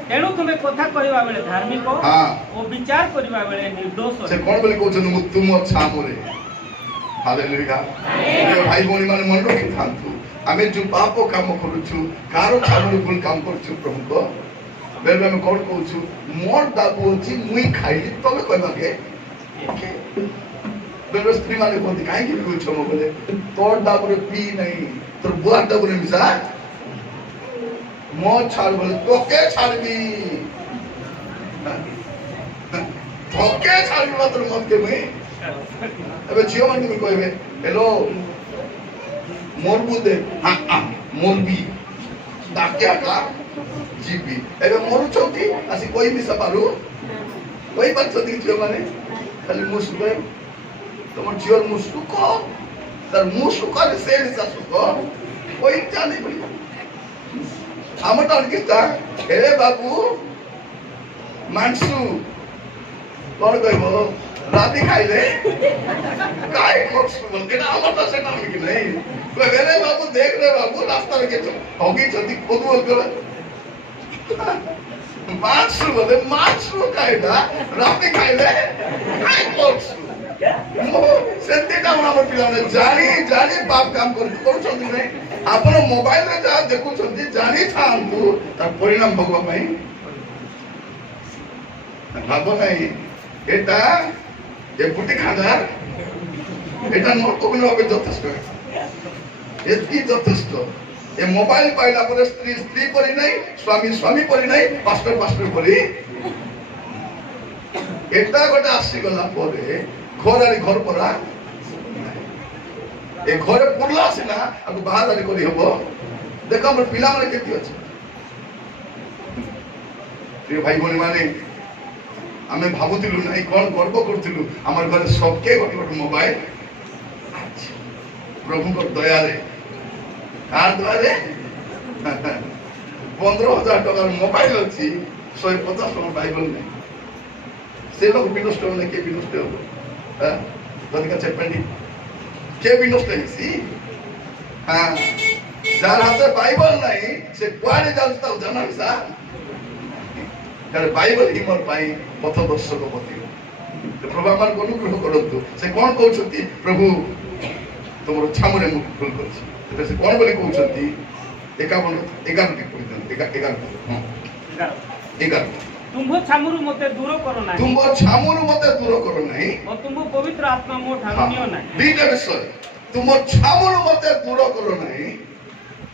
तेणु तुमे कथा कहबा बेले धार्मिक हां ओ विचार करबा बेले निर्दोष से कोन बोले कहछन मु तुम छामरे हालेलुया भाई भौणी माने मन रखि थांतु आमे जो पाप काम करूछु कारो छामरे भूल काम करछु प्रभु को बेले हम कोन कहछु मोर दाबु अछि मुई खाइली तमे कहबा के बेले स्त्री माने कोन काहे कि कहछु म बोले तोर दाबु रे पी नहीं तोर बुआ दाबु रे मिसा मो छाड़ बोले तोके छाड़बी तोके छाड़बी मात्र मत के मैं अबे जियो मन में कहबे हेलो मोरबू दे हां हां मोरबी डाक्या का जीबी एबे मोरु चौकी आसी कोई मिसा पारू कोई बात छथि जियो माने खाली मुसुबे तमर जियो मुसुको तर मुसुको से मिसा सुको कोई जाने पड़ी आमटा किस्ता हे बाबू मानसु कोन कहबो राती खाइले काय कोसु बोल के आमटा से नाम कि नहीं कोई वेरे बाबू देख रे बाबू रास्ता रे के होगी जदी कोदु बोल के मानसु बोले मानसु कायदा राती खाइले काय कोसु सेते काम हम पिलाने जानी पाप काम करू छथि नै आपण मोबाइल रे जा देखु छथि जानी थांतु तार परिणाम भोगवा पई भाबो नै एटा ए पुटी खादार एटा न कोबिनो के যথেষ্ট एतकी যথেষ্ট ए मोबाइल पाइला पर स्त्री परि नै स्वामी परि नै पास्टर परि एटा गोटे आसी गला परे घर परा ए घरे पुरला सिना अब बाहर आली करी हबो देखो हमर पिला माने केति अछि प्रिय भाई बहन माने आमे भाबुतिलु नै कोन गर्व करतिलु हमर घरे सबके गोटे मोबाइल प्रभु को दया रे कार द्वारे 15,000 टका मोबाइल अछि 150 टका बाइबल नै से लोग विनष्ट होने के विनष्ट हो గదిగా చెప్పండి కే వినొస్తాయి যার হাতে বাইবেল নাই সে কুয়াড়ে যাଉଛି তাও জানাবি সা কারণ বাইবেল হি মোর ପାଇଁ পথদর্শକ ପତି ପ୍ରଭୁ ଆମକୁ ଅନୁଗ୍ରହ କରନ୍ତୁ ସେ କ'ଣ କହୁଛନ୍ତି ପ୍ରଭୁ ତୁମର ଛାମୁରେ ମୁଁ ଭୁଲ କରିଛି ତେବେ ସେ କ'ଣ ବୋଲି କହୁଛନ୍ତି 11ଟି ପଢିଛନ୍ତି 11 ତୁମ୍ଭ ଛାମୁରୁ ମୋତେ ଦୂର କର ନାହିଁ ତୁମ୍ଭ ଛାମୁରୁ ମୋତେ ଦୂର କର ନାହିଁ ଓ ତୁମ୍ଭ ପବିତ୍ର ଆତ୍ମା ମୋ ଠାରୁ ନିଅ ନାହିଁ ଦୁଇଟା ବିଷୟ ତୁମ ଛାମୁରୁ ମୋତେ ଦୂର କର ନାହିଁ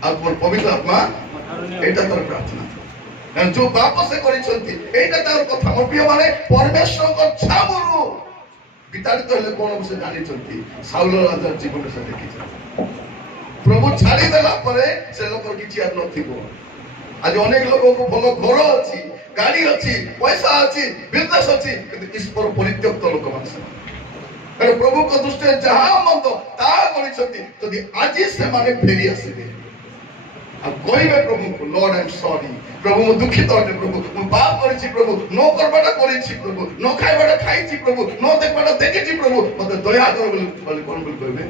ଆଉ ତୁମର ପବିତ୍ର ଆତ୍ମା ଏଇଟା ତାର ପ୍ରାର୍ଥନା ଯୋଉ ବାପ ସେ କରିଛନ୍ତି ଏଇଟା ତାର କଥା ମୋ ପ୍ରିୟ ମାନେ ପରମେଶ୍ୱରଙ୍କ ଛାମୁରୁ ବିତାଡ଼ିତ ହେଲେ କ'ଣ ସେ ଜାଣିଛନ୍ତି ସାଉଲ ରାଜାର ଜୀବନରେ ସେ ଦେଖିଛନ୍ତି ପ୍ରଭୁ ଛାଡ଼ିଦେଲା ପରେ ସେ ଲୋକର କିଛି ଆଉ ନଥିବ ଆଜି ଅନେକ ଲୋକଙ୍କୁ ଭଲ ଘର ଅଛି ଗାଡ଼ି ଅଛି ପଇସା ଅଛି ବିଜନେସ୍ ଅଛି କିନ୍ତୁ ଈଶ୍ୱର ପରିତ୍ୟକ୍ତ ଲୋକମାନେ ସେମାନେ କାରଣ ପ୍ରଭୁଙ୍କ ଦୃଷ୍ଟିରେ ଯାହା ମନ୍ଦ ତାହା କରିଛନ୍ତି ଯଦି ଆଜି ସେମାନେ ଫେରି ଆସିବେ ଆଉ କହିବେ ପ୍ରଭୁଙ୍କୁ ଲର୍ଡ ଆଇ ଏମ୍ ସରି ପ୍ରଭୁ ମୁଁ ଦୁଃଖିତ ଅଟେ ପ୍ରଭୁ ମୁଁ ପାପ କରିଛି ପ୍ରଭୁ ନ କରବାଟା କରିଛି ପ୍ରଭୁ ନ ଖାଇବାଟା ଖାଇଛି ପ୍ରଭୁ ନ ଦେଖିବାଟା ଦେଖିଛି ପ୍ରଭୁ ମୋତେ ଦୟା କର ବୋଲି କ'ଣ ବୋଲି କହିବେ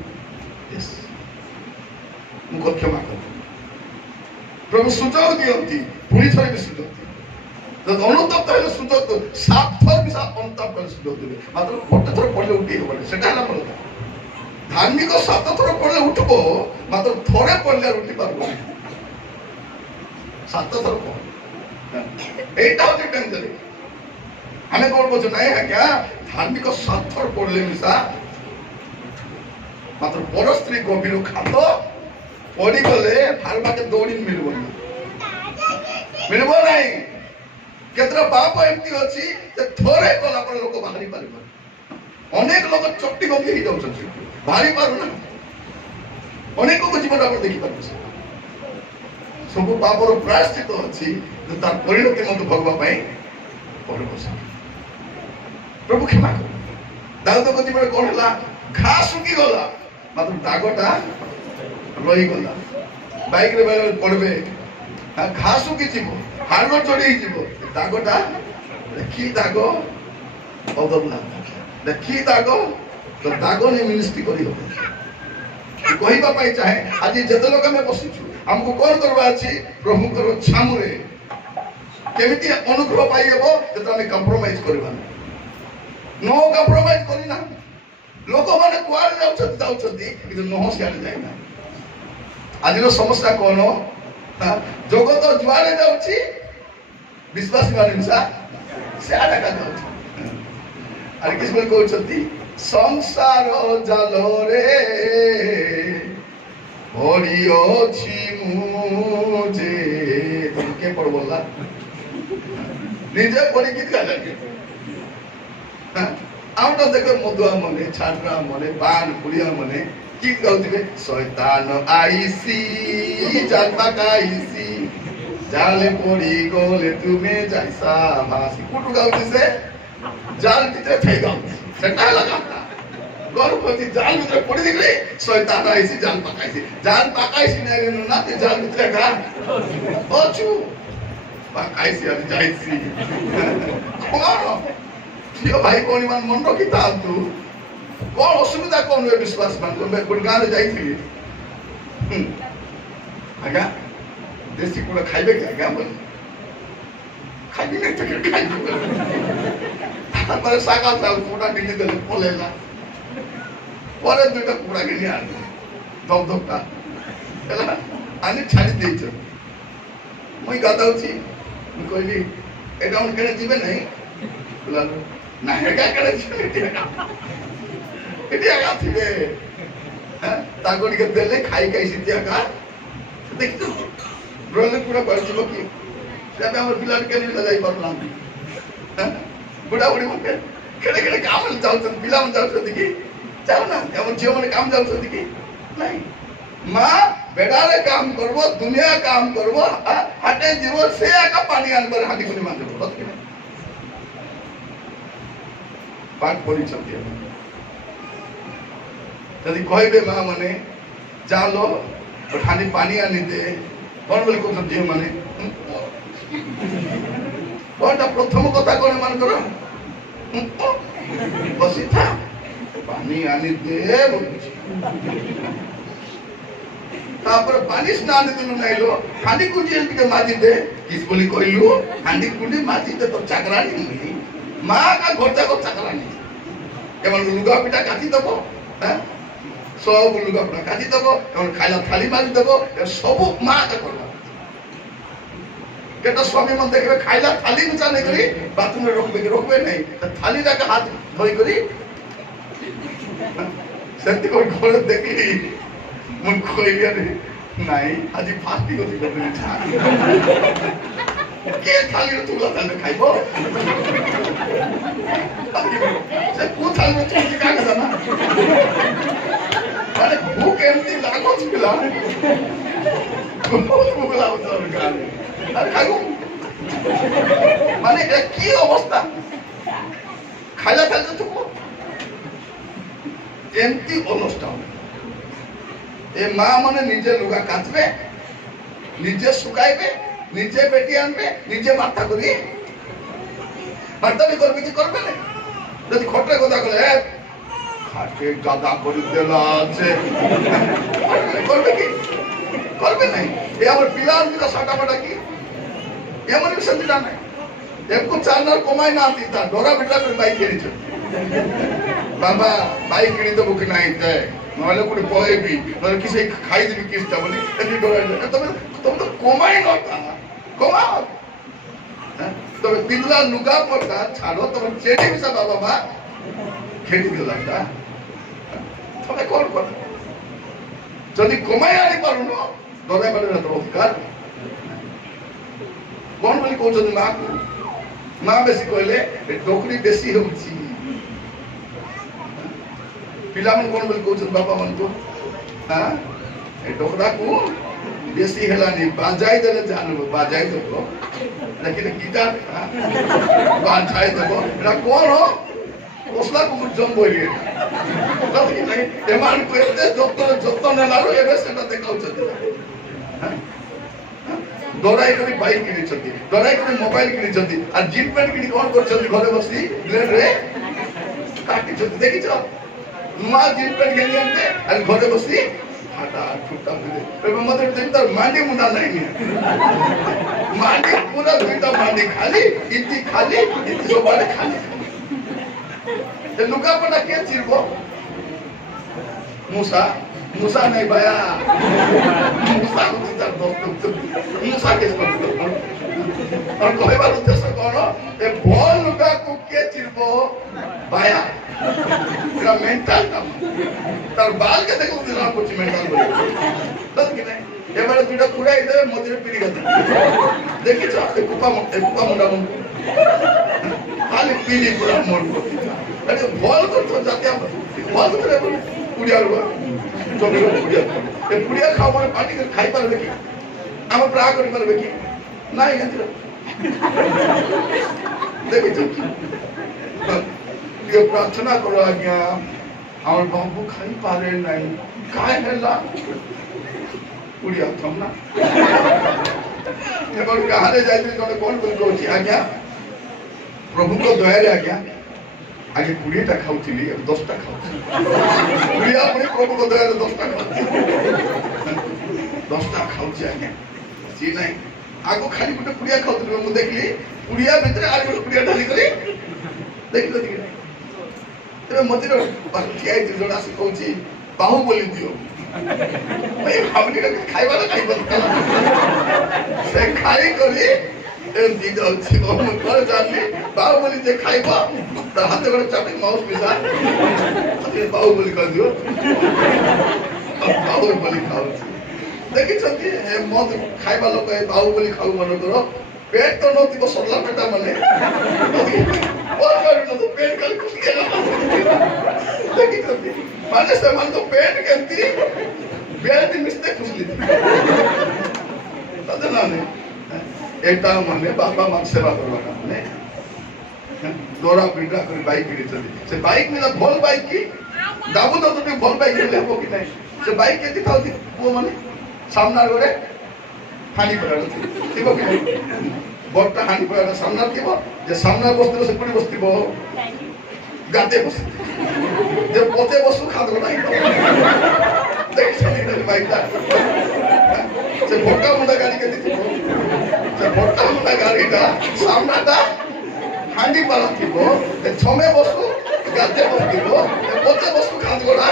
ମୁଁ କ୍ଷମା କର ପ୍ରଭୁ ସୁଯୋଗ ଦିଅନ୍ତି ପୁଣି ଥରେ ବି ସୁଯୋଗ ଯଦି ଅନୁତପ୍ତ ହେଲେ ସୁଯୋଗ 7 ଥର ବି ଅନୁତାପ କଲେ ସୁଯୋଗ ଦେବେ ମାତ୍ର ଗୋଟେ ଥର ପଢିଲେ ଉଠି ହେବନି ସେଟା ହେଲା ମୋର ଧାର୍ମିକ 7 ଥର ପଢିଲେ ଉଠିବ ମାତ୍ର ଥରେ ପଢିଲେ ଉଠି ପାରିବନି 7 ଥର ପଢ এইটা হচ্ছে ডেঞ্জার আমি কোন বলছি নাই আজ্ঞা ধার্মিক 7 ଥର পড়লে মিশা মাত্র বড় স্ত্রী গভীর খাত পড়ি গলে ভারবাকে দৌড়ি মিলব নাই কেতরা বাপ এমতি ଅଛି যে ଥରେ কলা পরে লোক বাহারি পারিব অনেক লোক চট্টি গঙ্গি হয়ে যাচ্ছেন বাহারি পারু না অনেক জীবন আমরা দেখি পারবো ସବୁ ପାପର ପ୍ରାୟଶ୍ଚିତ ଅଛି ତାର ପରିଣତି ମଧ୍ୟ ଭୋଗବା ପାଇଁ ପଡ଼ିବ ପ୍ରଭୁ କ୍ଷମା କର ଦାଉଦଙ୍କ ଜୀବନରେ କ'ଣ ହେଲା ଘା ଶୁଖିଗଲା ମାତ୍ର ଦାଗଟା ରହିଗଲା ବାଇକରେ ବେଳେ ପଡ଼ିବେ ଘା ଶୁଖିଯିବ ହାଡ଼ ଚଢ଼ି ହେଇଯିବ ଦାଗଟା କି ଦାଗ ଅଦବନା କି ଦାଗ ତ ଦାଗ ନେଇ ମିନିଷ୍ଟ୍ରି କରିହେବ କହିବା ପାଇଁ ଚାହେଁ ଆଜି ଯେତେ ଲୋକ ଆମେ ବସିଛୁ ଆମକୁ କ'ଣ କରିବା ଅଛି ପ୍ରଭୁଙ୍କର ଛାମୁରେ କେମିତି ଅନୁଗ୍ରହ ପାଇହେବ ଯେତେବେଳେ ଆମେ କମ୍ପ୍ରମାଇଜ କରିବା ନ କମ୍ପ୍ରମାଇଜ କରିନା ଲୋକମାନେ କୁଆଡ଼େ ଯାଉଛନ୍ତି କିନ୍ତୁ ନହ ସିଆଡ଼େ ଯାଇନା ଆଜିର ସମସ୍ୟା କ'ଣ ଜଗତ ଯୁଆଡ଼େ ଯାଉଛି ବିଶ୍ୱାସୀ ମାନେ ମିଶା ସିଆଡ଼େ ଯାଉଛି ଆରେ କିଛି ବୋଲି କହୁଛନ୍ତି ସଂସାର ଜାଲରେ ପଡ଼ିଅଛି ମୁଁ ଯେ ତମେ କିଏ ପଢ ବୋଲା ନିଜେ ପଢିକି ଲାଗେ ଆଉ ତ ଦେଖ ମଦୁଆ ମନେ ଛାଡରା ମନେ ପାନ ପୁଡ଼ିଆ ମନେ কি গাউଥିବେ শয়তান আইসি জাল পাকাইছি জালে পড়ি গলে তুমি যাইসা ভাসি কোটু গাউছি সে জাল ভিতরে থাই গাউছি সেটা লাগাতা গর্ভবতী জাল ভিতরে পড়ে দেখলে শয়তান আইসি জাল পাকাইছি না রে না তে জাল ভিতরে গা ওচু পাকাইছি আমি যাইছি কোন ঝিও ভাই কোন মান মন রখি তান্তু কোন অসুবিধা কোন এ বিশ্বাস মান কোন গাঁরে যাইଥିଲି আজ্ঞা দেশি কোন খাইবে কি আজ্ঞা বল খাইবি না তো খাইবি তারপরে সাকাল চাল কোটা কিনে দিলে পলেলা পরে দুইটা কোড়া কিনে আনলো দপদপটা ହେଲା আনি ছাড়ি ଦେଇଛ মুই গাদাউছি ମୁଁ କହିଲି ଏଟା ମୁଁ କେଣେ ଯିବେ ନାହିଁ ନା ହେଟା କେଣେ ଯିବେ ଏଠି ଆଗା ଥିବେ ତାକୁ ଟିକେ ଦେଲେ ଖାଇ ଖାଇ ସିଟି ଆଗା ଦେଖିଛୁ ରହିଲେ ପୁରା ପଡ଼ିଯିବ କି ଏବେ ଆମର ପିଲା କେମିତି ଯାଇପାରୁନାହାନ୍ତି ବୁଢ଼ା ବୁଢ଼ୀ ମାନେ କେଡ଼େ କେଡ଼େ କାମ ଯାଉଛନ୍ତି ପିଲାମାନେ ଯାଉଛନ୍ତି କି ଯାଉନାହାନ୍ତି ଆମର ଝିଅମାନେ କାମ ଯାଉଛନ୍ତି କି ନାଇଁ ମା ବେଡ଼ାରେ କାମ করব দুনিয়া কাম করব হাটে জীব সে একা পানি আনবার হাঁটি করে মানব পাঠ পড়িଛନ୍ତି যদি কইবে মা মানে চালো হাঁটি পানি আনি দে কোন বলে কোন ঝিও মানে কোনটা প্রথম কথা কোন মান করো বসি থা पानी आनी दे बोलुची तापर पानी स्नान दिलु नाइलो हांडी कुंडी के माजी दे किस बोली कहलु हांडी कुंडी माजी दे तो चाकरानी मिली मां का घोटा को चाकरानी एमन लुगा पिटा काटी दबो हैं सब लुगा पिटा काटी दबो एमन खाइला थाली मारी दबो सब मां का करबा केटा स्वामी मन देखबे खाइला थाली मुचा नहीं करी बाथरूम में रोकबे नहीं तो थाली का हाथ धोई करी सत्य को घर देखली मन खोइलिया रे नहीं आज फास्टिंग होती करबे के थाली रे तुला थाली खाइबो से को थाली रे तुला का जाना माने भूख एमती लागो छिला भूख लागो सरकार अरे खाइबो माने की अवस्था खाइला थाली तो एमती अनुष्ठान ए मां माने निजे लुगा काटबे निजे सुकाइबे निजे बेटी आनबे निजे माथा करी माथा भी करबे कि करबे ने जदि खटरे गदा करे खाटे गदा करी देला আছে करबे कि करबे नहीं ए हमर पिलार का साटा बटा की ए मन भी संदिला नहीं एको चालर कमाई ना आती था डोरा बिटा कर बाइक खेली छ बाबा बाइक किनी तो बुक नहीं थे नहले कोनी पळेबी नहले किसे खाई देबी किसता बोली एती डोरा तुम तो कमाई नता कमाओ तो पिला लुगा पड़ता छाड़ो तुम चेटी भी सब बाबा बा खेती दिलाता तमे कोन कर जदि कमाई आनी पारुनो डोरा बडे तो अधिकार कोन बोली कहउछन मां बेसी कहले डोकरी बेसी होउची पिला मन कोन बोली कहउछन बाबा मन को हां ए डोकरा को बेसी हेलानी बाजाई देले जानबो बाजाई देबो लेकिन गिटार बाजाई देबो एरा कोन हो ओसला को जम बोली तब कि नहीं एमान को एते जत्तो नेलारो एबे सेटा देखाउछन डोराई करी बाइक किनी छथि डोराई करी मोबाइल किनी छथि आ जीन पेंट किनी कोन कर छथि घरे बसी ब्लेड रे काटी छथि देखि छ नुआ जीन पेंट गेली आनते आ घरे बसी हाटा छुट्टा दे एबे मते दिन तर मांडी मुंडा नहीं मांडी पूरा दुईटा मांडी खाली इति सोबारे खाली ते लुका पटा के चिरबो मूसा नहीं बाया मूसा को चितार दोस्त मूसा के और कहबार उद्देश्य कौन ए बॉल लुका को के चिरबो बाया तेरा मेंटल काम तार बाल के देखो दिला कुछ मेंटल बोले तब कि नहीं ए बारे दुटा पूरा इधर मदिरे पीरी गत देखि छ ए कुपा मुंडा मन खाली पीली पूरा मन को अरे बॉल तो जाते बॉल तो पुड़िया रुआ जो भी पुड़िया ए पुड़िया खाओ माने पार्टी कर खाई पारबे कि हम प्रा करि पारबे कि नाही गंत्र देखि छ ये प्रार्थना करो आज्ञा हमर बाबू खाई पारे नहीं काय हैला पुड़िया थमना ये बड़ कहारे जाइते जने कोन बोल कहछि आज्ञा प्रभु को दया रे आज्ञा आगे 20 टा खाउथिली अब 10 टा खाउछि पुड़िया अपने प्रभु को दया रे 10 टा खाउछि 10 टा खाउछि आज्ञा जी नहीं आगो खाली गुटे पुड़िया खाउथिली मु देखली पुड़िया भितर आर गुटे पुड़िया ढाली करी देखलो कि तेरे मतिर बाकी आई जण आसी कहछि बाहु बोली दियो मैं भावनी का खाइबा ना खाइबा से खाई करी ए दी जाउछि हम कर जानली बाहु बोली जे खाइबा त हाथे गरे चापी माउस पिसा अते बाहु बोली कर दियो बाहु बोली खाओ देखि छथि ए मत खाइबा लोक ए बाहु बोली खाउ मन करो पेट तो नति को सल्ला पेटा मने और कर न तो पेट कल कुछ के ना देखि छथि माने से मन तो पेट केंती बेल दिन मिस्टेक खुशली तदना ने एटा माने बाबा मन सेवा करवा माने डोरा बिडा कर बाइक किनी छथि से बाइक में भल बाइक की दाबू तो भल बाइक लेबो कि नहीं से बाइक के दिखाउथि वो माने सामना रे हानि पड़ालो थिबो कि नहीं बट्टा हानि पड़ालो सामना थिबो जे सामना बस्तिबो से पुरी बस्तिबो गाते बस जब पोते बसु खाद नहीं देख चली भाईटा से भोटा मुंडा गाड़ी के दी से भोटा मुंडा गाड़ी का सामना था हांडी पाला थीबो ए छमे बसु गाते बसथिबो ए पोते बसु खाद गोड़ा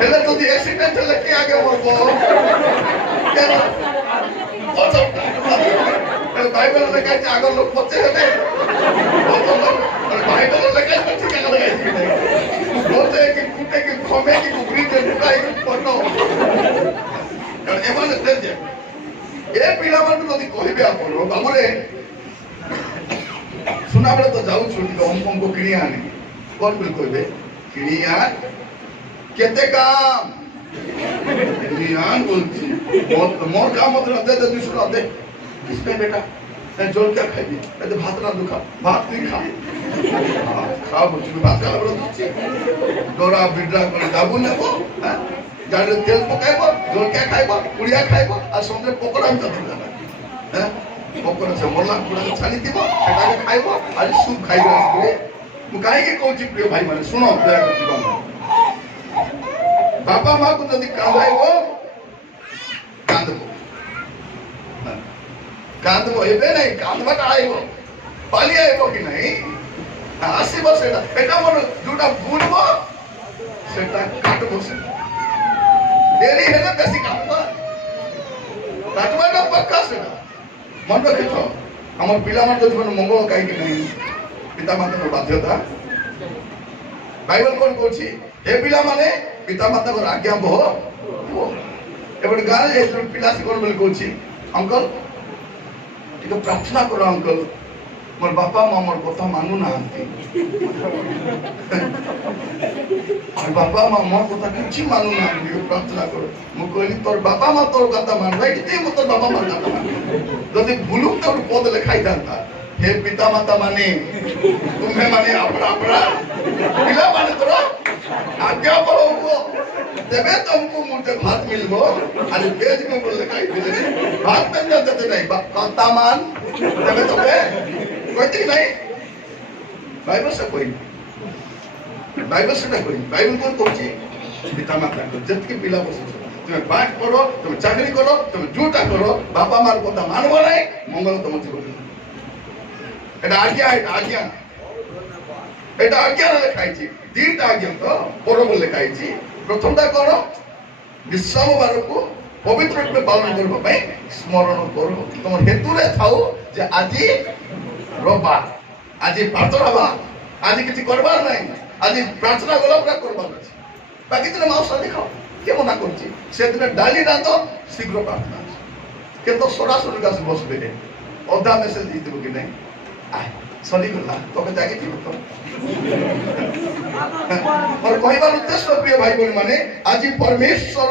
हेले तो दी एक्सीडेंट हेले के आगे मरबो केना ओतो बाइबल में कहते हैं अगर लोग पोते हेले बाइबल में कहते हैं ठीक है लगाई बोलते हैं कि कुत्ते की खोमे की कुकरी के नुकाई पटो एमान देजे ए पिला मन तो कहबे आपन बाबूरे सुना बड़े तो जाऊ छुटी को हम को किनी आने कौन बोल कहबे किनी आन केते काम किनी आन बोलती मोर काम मत दे दे तू सुना दे किसने बेटा मैं जोर क्या खाई मैं भात ना दुखा भात नहीं खा खा मुझे भात का बड़ा दुखी डोरा बिड्रा कर दाबू ने वो जाने तेल पकाइबो जोर क्या खाइबो पुड़िया खाइबो आ संगे पकोड़ा हम तो हैं पकोड़ा से मोरला पुड़ा छानी दिबो सेटा के खाइबो आ सूप खाइबो आसबे मु काहे के कहूची प्रिय भाई माने सुनो दया कर जीवन बापा मां को यदि कांदाइबो कांदबो कांदबो एबे नहीं कांदबा आइबो पाली आइबो कि नहीं आसीबो सेटा एटा मोर जोटा बुनबो सेटा काटबो सेटा डेली हेले बेसी काटबा काटबाटा पक्का सेटा मन रखिथो हमर पिला मन जीवन मंगल काई कि नहीं पिता माता को बाध्यता बाइबल कोन कहछि हे पिला माने पिता माता को आज्ञा बो एबड गाल ए पिला से कोन बोल कहछि अंकल ठीक प्रार्थना करो अंकल मोर बापा मां मोर कथा मानु ना और बापा मां मोर कथा किछि मानु ना प्रार्थना करो मु कहली तोर बापा मां तोर कथा मान भाई कि मो तोर बापा मां कथा मान जदि भूलुम तो पद लिखाई था हे पिता माता माने तुम्हें माने अपना अपना पिला माने तोरा आज्ञा बोलो देबे तुमको मुझे भात मिलबो अरे पेज में बोल लिखाई दिले भात में न देते नहीं कथा मान देबे तोबे कोई नहीं बाइबल से कोई बाइबल से ना कोई बाइबल कोन कहछि पिता माता को जत के पिला बस तुम पाठ करो तुम चाकरी करो तुम झूठा करो बापा मार कथा मानबो नहीं मंगल तुम जीवन এটা আজ্ঞা এটা আজ্ঞা লেখাইছি তিনটা আজ্ঞা তো পরম লেখাইছি প্রথমটা করো বিশ্ববারକୁ পবিত্র রূপে পালন করবা পাই স্মরণ করো তোমার হেতুরে থাও যে আজি রবিবার আজি প্রার্থনা হবা আজি কিছু করবার নাই আজি প্রার্থনা গোলাপটা করবার আছে বাকি দিন মাংস দেখাও কেমন না করছি সেদিন ডালি না তো শীঘ্র প্রার্থনা কিন্তু সরাসরি কাছে বসবে অধা মেসেজ দিয়ে দেবো কি নাই सॉरी बोला तो के जाके थी तो और कहबार उद्देश्य प्रिय भाई बोली माने आज परमेश्वर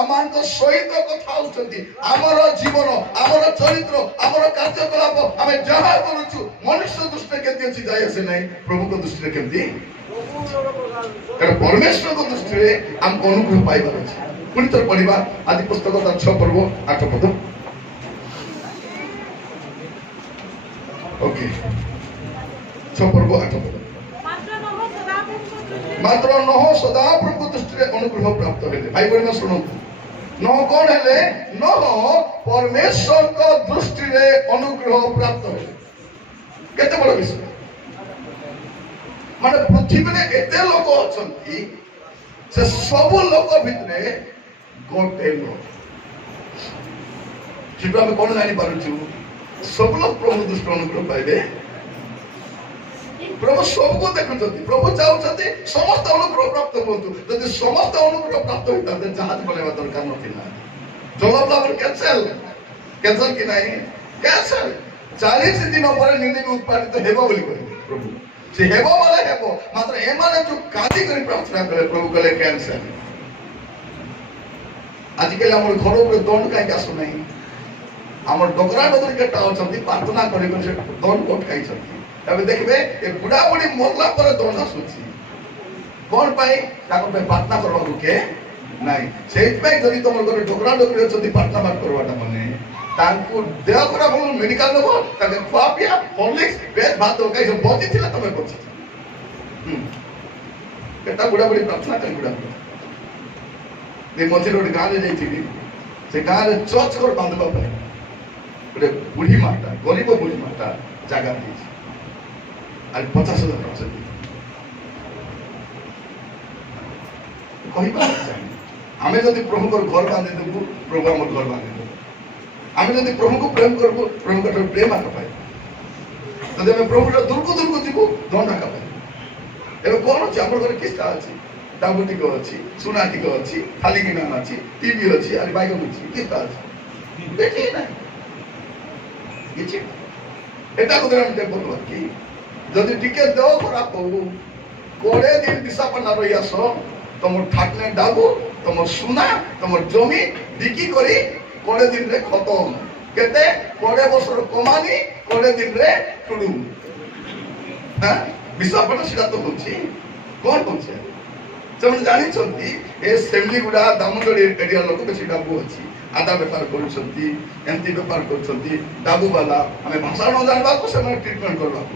आमान तो सहित कथा होचंती हमर जीवन हमर चरित्र हमर कार्यकलाप हमें जहा करूछु मनुष्य दृष्टि केते अछि जाय से नहीं प्रभु को दृष्टि केते कारण परमेश्वर को दृष्टि रे हम अनुग्रह पाइबार अछि पुनी तर पढिबा आदि पुस्तक 6 पर्व 8 पद ओके 6 पर्व 8 पद मात्र नह सदा प्रभु दृष्टि रे अनुग्रह प्राप्त हेले भाई बहन सुनो नह कोन हेले नह परमेश्वर को दृष्टि रे अनुग्रह प्राप्त हेले केते बड़ विषय माने पृथ्वी रे एते लोक अछंती से सब लोक भितरे गोटे लोक जिबा में कोन जानि पारुछु सब लोग प्रभु दृष्टि अनुग्रह पाइबे प्रभु सबको देखुछंती प्रभु चाहुछंती समस्त अनुग्रह प्राप्त होतु यदि समस्त अनुग्रह प्राप्त होता त जहाज बोलेबा दरकार नथिला जलप्लावन कैंसिल कि नाही कैंसिल 40 दिन पर निनिबे उत्पादित हेबो बोली कहले प्रभु से हेबो वाला हेबो मात्र ए माने जो काजी करी प्रार्थना करे प्रभु कहले कैंसिल आजकल हमर घर ऊपर दंड काहे आसु नाही हमर डोगरा डोगरी के टाउछंती प्रार्थना करी से दंड कोट खाई छथि तबे देखबे ए बुढ़ा बुढ़ी मरला पर दंड आसुछि कोन पाई ताको पे प्रार्थना करबा के नाही सेट पे जदी तुम घर डोगरा डोगरी छथि प्रार्थना मत करवाटा माने तांको देह करा बोल मेडिकल नको ताके खुआ पिया हॉर्लिक्स पेट भात हो कई बची थिला तमे बची କେଟା ବୁଢ଼ା ବୁଢ଼ୀ ପ୍ରାର୍ଥନା କଲି ବୁଢ଼ା ବୁଢ଼ୀ ମଝିରେ ଗୋଟେ ଗାଁରେ ଯାଇଥିଲି ସେ ଗାଁରେ ଚର୍ଚ୍ଚ ଘର ବାନ୍ଧିବା ପାଇଁ ଗୋଟେ ବୁଢ଼ୀ ମାଟା ଗରିବ ବୁଢ଼ୀ ମାଟା ଜାଗା ଦେଇଛି ଆଜି 50,000 ଟଙ୍କା କହିବା ଆମେ ଯଦି ପ୍ରଭୁଙ୍କର ଘର ବାନ୍ଧି ଦେବୁ ପ୍ରଭୁ ଆମର ଘର ବାନ୍ଧି ଦେବୁ ଆମେ ଯଦି ପ୍ରଭୁଙ୍କୁ ପ୍ରେମ କରିବୁ ପ୍ରଭୁଙ୍କ ଠାରୁ ପ୍ରେମ ଆକା ପାଇବୁ ଯଦି ଆମେ ପ୍ରଭୁର ଦୂରକୁ ଦୂରକୁ ଯିବୁ ଦଣ୍ଡ ଆକା ପାଇବୁ ଏବେ କଣ ଅଛି ଆମର ଘରେ କିଛିଟା ଅଛି ଡାବୁ ଟିକେ ଅଛି ସୁନା ଟିକେ ଅଛି ଖାଲି କିଣା ଅଛି ଟିଭି ଅଛି ଆରେ ବାଇଗଣ ଅଛି କିଛିଟା ଅଛି ବେଶୀ ନାହିଁ କିଛି ଏଟାକୁ ଆମେ ଟିକେ ବୋଲବା କି ଯଦି ଟିକେ ଦେହ ଖରାପ ହବୁ 20 ଦିନ ବିଶାଖାପାଟଣା ରହି ଆସ ତମର ଠାକନେ ଡାବୁ ତମର ସୁନା ତମର ଜମି ବିକି କରି 20 ଦିନରେ ଖତମ କେତେ 20 ବର୍ଷର କମାନି 20 ଦିନରେ ଟୁଡୁ ବିଶାଖାପାଟଣା ସେଟା ତ ହଉଛି କଣ ହଉଛି ସେମାନେ ଜାଣିଛନ୍ତି ଏ ସେମଲି ଗୁଡା ଦାମୋଦର ଏରିଆ ଲୋକ ବେଶୀ ଡାବୁ ଅଛି ଆଦା ବେପାର କରୁଛନ୍ତି ଏମିତି ବେପାର କରୁଛନ୍ତି ଡାବୁ ବାଲା ଆମେ ଭାଷା ନ ଜାଣିବାକୁ ସେମାନେ ଟ୍ରିଟମେଣ୍ଟ କରିବାକୁ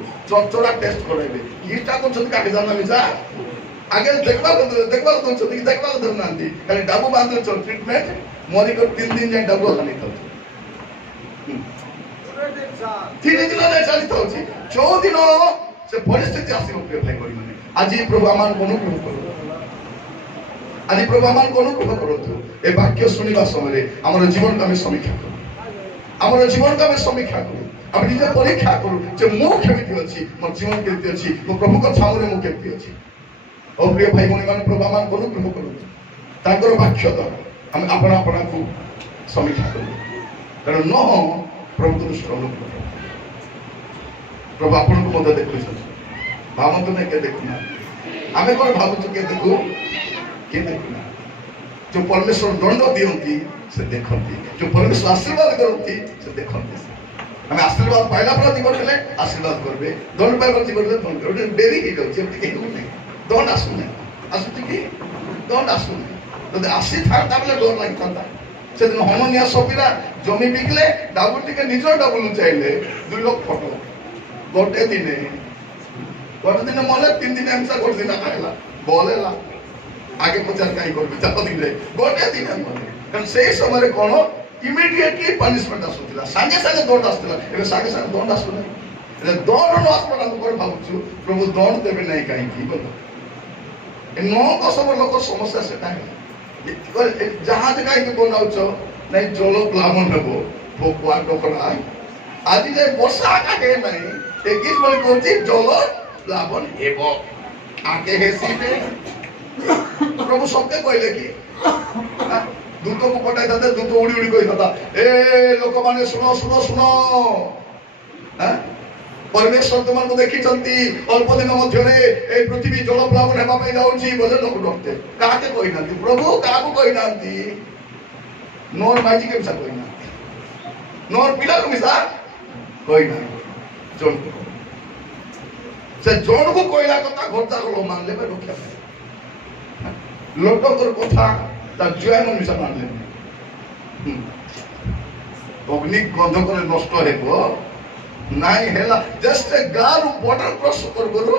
ଚୋରା ଟେଷ୍ଟ କରାଇବେ କିଟା କରୁଛନ୍ତି କାଟି ଜାନା ମିଶା ଆଗେ ଦେଖିବାକୁ ଦଉଛନ୍ତି କି ଦେଖିବାକୁ ଦେଉନାହାନ୍ତି ଖାଲି ଡାବୁ ବାନ୍ଧୁଛନ୍ତି ଟ୍ରିଟମେଣ୍ଟ ମରିକ 3 ଦିନ ଯାଏ ଡାବୁ ହାନି ଥାଉଛି 3 ଦିନରେ ଚାଲିଥାଉଛି ଯୋଉଦିନ ସେ ପରିସ୍ଥିତି ଆସିବ ପ୍ରିୟ ଭାଇ ଭଉଣୀମାନେ ଆଜି ପ୍ରଭୁ ଆମମାନଙ୍କୁ ଅନୁଗ୍ରହ କରନ୍ତୁ ଆଜି ପ୍ରଭୁ ଆମମାନଙ୍କୁ ଅନୁଗ୍ରହ କରନ୍ତୁ ଏ ବାକ୍ୟ ଶୁଣିବା ସମୟରେ ଆମର ଜୀବନକୁ ଆମେ ସମୀକ୍ଷା କରୁ ଆମର ଜୀବନକୁ ଆମେ ସମୀକ୍ଷା କରୁ ଆମେ ନିଜେ ପରୀକ୍ଷା କରୁ ଯେ ମୁଁ କେମିତି ଅଛି ମୋ ଜୀବନ କେମିତି ଅଛି ମୋ ପ୍ରଭୁଙ୍କ ଛାଉରେ ମୁଁ କେମିତି ଅଛି ଓ ପ୍ରିୟ ଭାଇ ଭଉଣୀମାନେ ପ୍ରଭୁ ଆମମାନଙ୍କୁ ଅନୁଗ୍ରହ କରନ୍ତୁ ତାଙ୍କର ବାକ୍ୟ ଦ୍ୱାରା ଆମେ ଆପଣାକୁ ସମୀକ୍ଷା କରୁ କାରଣ ନ ପ୍ରଭୁଙ୍କ ଦୃଷ୍ଟିରେ ଅନୁଗ୍ରହ ପ୍ରଭୁ ଆପଣଙ୍କୁ ମଧ୍ୟ ଦେଖୁଛନ୍ତି ଭାବନ୍ତୁ ନା କିଏ ଦେଖୁନାହାନ୍ତି ଆମେ କଣ ଭାବୁଛୁ କିଏ ଦେଖୁ କିଏ ଦେଖୁନା ଯୋଉ ପରମେଶ୍ୱର ଦଣ୍ଡ ଦିଅନ୍ତି ସେ ଦେଖନ୍ତି ଯୋଉ ପରମେଶ୍ୱର ଆଶୀର୍ବାଦ କରନ୍ତି ସେ ଦେଖନ୍ତି ଆମେ ଆଶୀର୍ବାଦ ପାଇଲା ପରେ ଜୀବନ ହେଲେ ଆଶୀର୍ବାଦ କରିବେ ଦଣ୍ଡ ପାଇଲା ଜୀବନ ହେଲେ ଦଣ୍ଡ ଗୋଟେ ଡେରି ହେଇଯାଉଛି ଏମିତି କେହି ହେଉନି ଦଣ୍ଡ ଆସୁନାହିଁ ଆସୁଛି କି ଦଣ୍ଡ ଆସୁନାହିଁ ଯଦି ଆସିଥାନ୍ତା ବୋଲେ ଡର ଲାଗିଥାନ୍ତା ସେଦିନ ହନନିଆ ସଫିରା ଜମି ବିକିଲେ ଡାବୁ ଟିକେ ନିଜ ଡାବୁ ଲୁଚାଇଲେ 2 ଲକ୍ଷ ଫଟୋ ଗୋଟେ ଦିନେ ମଲେ 3 ଦିନ ଏମସା ଗୋଟେ ଦିନ ଖାଇଲା ବଲ ହେଲା ଆगे पचार कहीं कर चार दिन रे गोटे दिन कारण से समय कौन इमिडिएटली पनिशमेंट आसुला सागे सागे दंड आसुला एबे सागे सागे दंड आसुला ए दंड न आसला हम कर भाबुछु प्रभु दंड देबे नहीं कहीं की बोलो ए 9-10 लोक समस्या सेटा है जहाज कहीं के बनाउछो नहीं जल प्लावन हेबो भोकुआ डकरा आज जे वर्षा का के नहीं ए गीत बोली कहछि जल प्लावन हेबो आगे हेसी पे प्रभु सबके कहले कि दूत को पठाई था दूत उड़ी उड़ी कही था ए लोक माने सुनो सुनो सुनो परमेश्वर तुमको देखी अल्प दिन मध्य ए पृथ्वी जल प्लावन हेबा पे जाउची बोले लोक डरते काके कहि नांती प्रभु काको कहि नांती नोर माइजी के मिसा कहि नांती नोर पिला को मिसा कहि ना जोन से जोन को कहला कथा घरता को मान लेबे रक्षा लोटकर कथा तार जय मिसा मानले अग्नि गंध करे नष्ट हेबो नाई हेला जस्ट गार बॉर्डर क्रॉस करबरो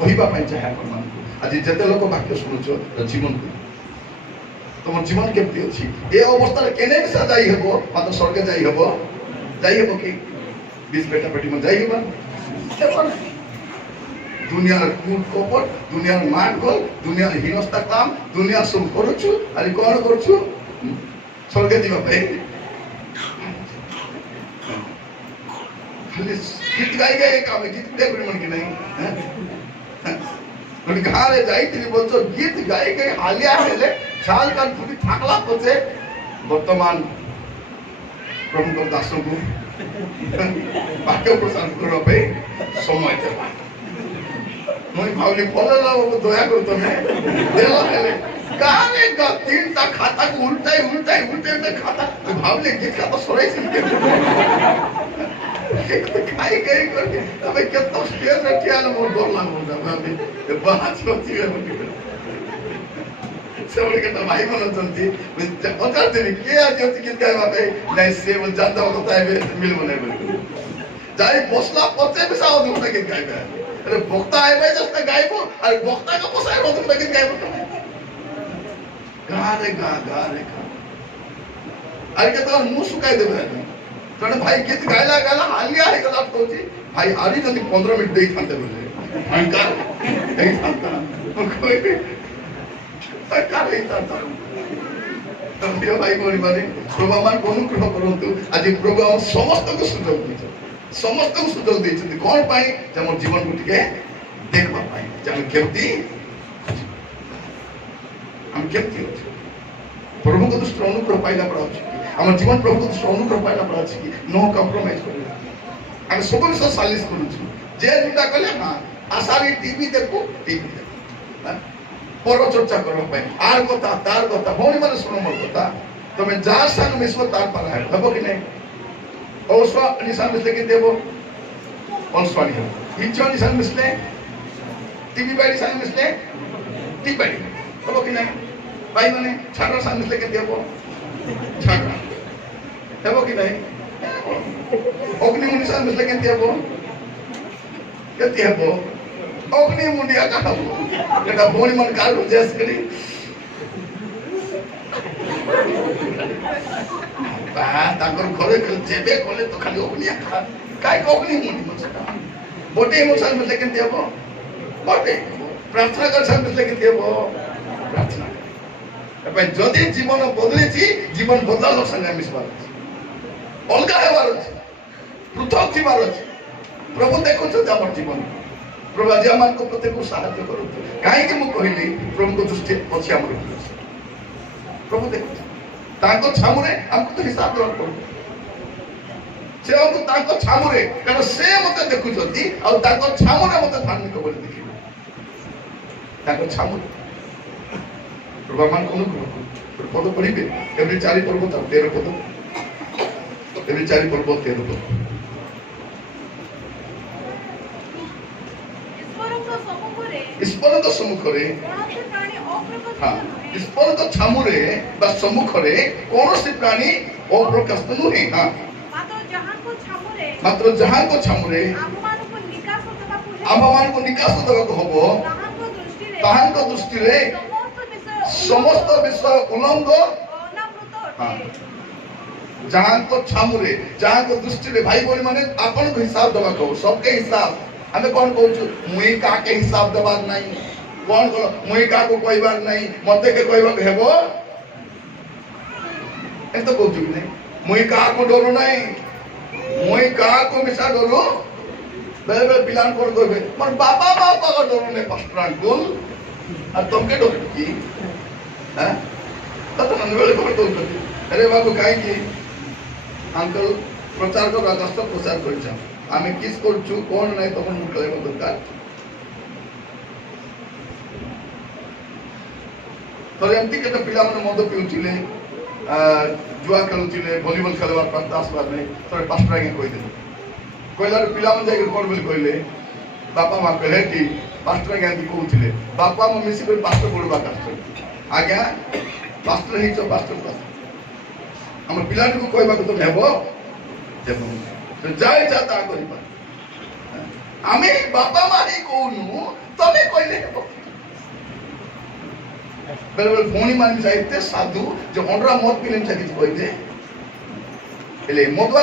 कहिबा पई चाहे अपन मान आज जते लोक वाक्य सुनुछो जीवन तुम जीवन केमती अछि ए अवस्था केने से जाई हेबो मात्र स्वर्ग जाई हेबो कि बीस बेटा बेटी में जाई हेबो दुनियार कूट कपट दुनियार मारगोल दुनियार हिनस्ता काम दुनिया सब करूछु अरे कोन करूछु स्वर्ग दिबा पे खाली गीत गाई गए काम गीत देख मन कि नहीं गोटे गाँव रे जाइथिली बोलतो गीत गाई गई हालिया हेले छाल कान फुटी थाकला पछे वर्तमान प्रभु दास को वाक्य प्रसार करबा पे समय देबा মই ভাবলি পড়ালা বাবু দয়া করো তুমি দেলা হেলে কানে গা তিনটা খাতা উল্টাই উল্টাই উল্টাই উল্টাই খাতা ভাবলি কি খাতা সরাইছি খাই খাই করে তবে কত স্পেস রাখিয়াল মোর ডর লাগলো আমি বাহাচ হচ্ছি সেবল কেটা ভাই বলছন্তি পচার দিবি কে আজ হচ্ছে কি গাইবা ভাই নাই সে বল জানতা কথা তাইবে মিলবো না বলি যাই বসলা পচে বিসাও দুটা কি গাইবে अरे बक्ता आए जस्ट गायब अरे बक्ता का पोसाय तुम लेकिन गायब गा रे गा अरे के तो मुंह सुकाई देबे तने भाई गीत गायला गायला हालिया है गला कहूची भाई आरी जदी 15 मिनिट देई थांते बोले भयंकर देई थांता कोई सरकार देई थांता प्रिय भाई बोली माने प्रभु मान अनुग्रह करंतु आज प्रभु समस्त को सुजोग दैछ समस्त को सुजोग दैछ कोन पाई जे मोर जीवन को टिके देखबा पाई जे हम केमती प्रभु को दृष्टि अनुग्रह पाइला पड़ा अछि हम जीवन प्रभु को दृष्टि अनुग्रह पाइला पड़ा अछि नो कॉम्प्रोमाइज करिला हम सब विषय सालिस करू जे जुटा कहले हां आसारी टीवी देखो पर चर्चा करबा पाई आर कथा तार कथा भौणी माने सुनो मोर कथा तमे जा संग मिसबो तार पर है हबो कि नहीं औसवा निशान मिसले के देबो औसवानी हो हिचो निशान मिसले टीवी बाई निशान मिसले टी बाई हबो कि नहीं भाई माने छाड़ा निशान मिसले के देबो छाड़ा हबो कि नहीं अग्नि निशान मिसले के देबो केती हबो अग्नि मुंडिया का हबो एटा भौणी मन काल जेस करी बा ताकर घरे जेबे कोले तो खाली अग्नि खा काय अग्नि मुंडी मछटा बोटे मुसान में लेकिन देबो बोटे प्रार्थना कर सन में लेकिन देबो प्रार्थना अपन जदी जीवन बदलेची जीवन बदलालो संगे मिसबार अलगा हेबार अछि पृथक थीबार अछि प्रभु देखो छ हमर जीवन प्रभु आज आम को प्रत्येक को साहाय्य करो कहीं कि मु कहली प्रभु को दृष्टि अछि हमर प्रभु देखो ताको छामुरे हमको तो हिसाब देवा पड़ो से हमको ताको छामुरे कारण से मते देखु जदी और ताको छामुरे मते धार्मिक बोली देखि ताको छामुरे प्रभु मान को पद पढ़िबे एवरी 4 पर्व 13 पद एवरी 4 पर्व 13 पद ईश्वर तो सम्मुखरे हाँ ईश्वर तो छामुरे बा सम्मुखरे कोनोसी प्राणी अप्रकाशित नुहे हाँ मात्र जहां को छामुरे आम को निकास देबा को हबो ताहां को दृष्टि रे समस्त विषय उलंघ हाँ जहां को छामुरे जहां को दृष्टि रे भाई बोली माने आपन को हिसाब देबा को सबके हिसाब हमें कौन कहू मुई का के हिसाब देबार नहीं कौन को मुई का को कहबार नहीं मते के कहबा हेबो ए तो कहू नहीं मुई का को डरो नहीं मुई का को मिसा डरो बेले बेले पिलान कोन कहबे मोर बाबा बाबा को डरो नहीं पास्टर अंकुल और तुमके डरो की हैं तो मन बेले को तो अरे बाबू काई की अंकल प्रचार को रास्ता प्रचार कर जा आमे किस करछु कोन नै तखन कहबो दरकार तो एमती के पिला मन मद पिउथिले जुआ खेलुथिले वॉलीबॉल खेलबार प्रयास बार नै तो पास्टर के कहि देले कहला पिला मन जाय कोन बोली कहले बापा मां कहले कि पास्टर के आंती कहउथिले बापा मां मिसी कर पास्टर बोलबा कास्टर आज्ञा पास्टर ही तो पास्टर हम पिला को कहबा को तो हेबो देबो तो जाय जाता करी पा आमे बापा मारी कोनु तमे कहले हेबो बेले बेले फोनी मान साहित्य साधु जो अंडरा मत पिलेन चाहिए कहते एले मदवा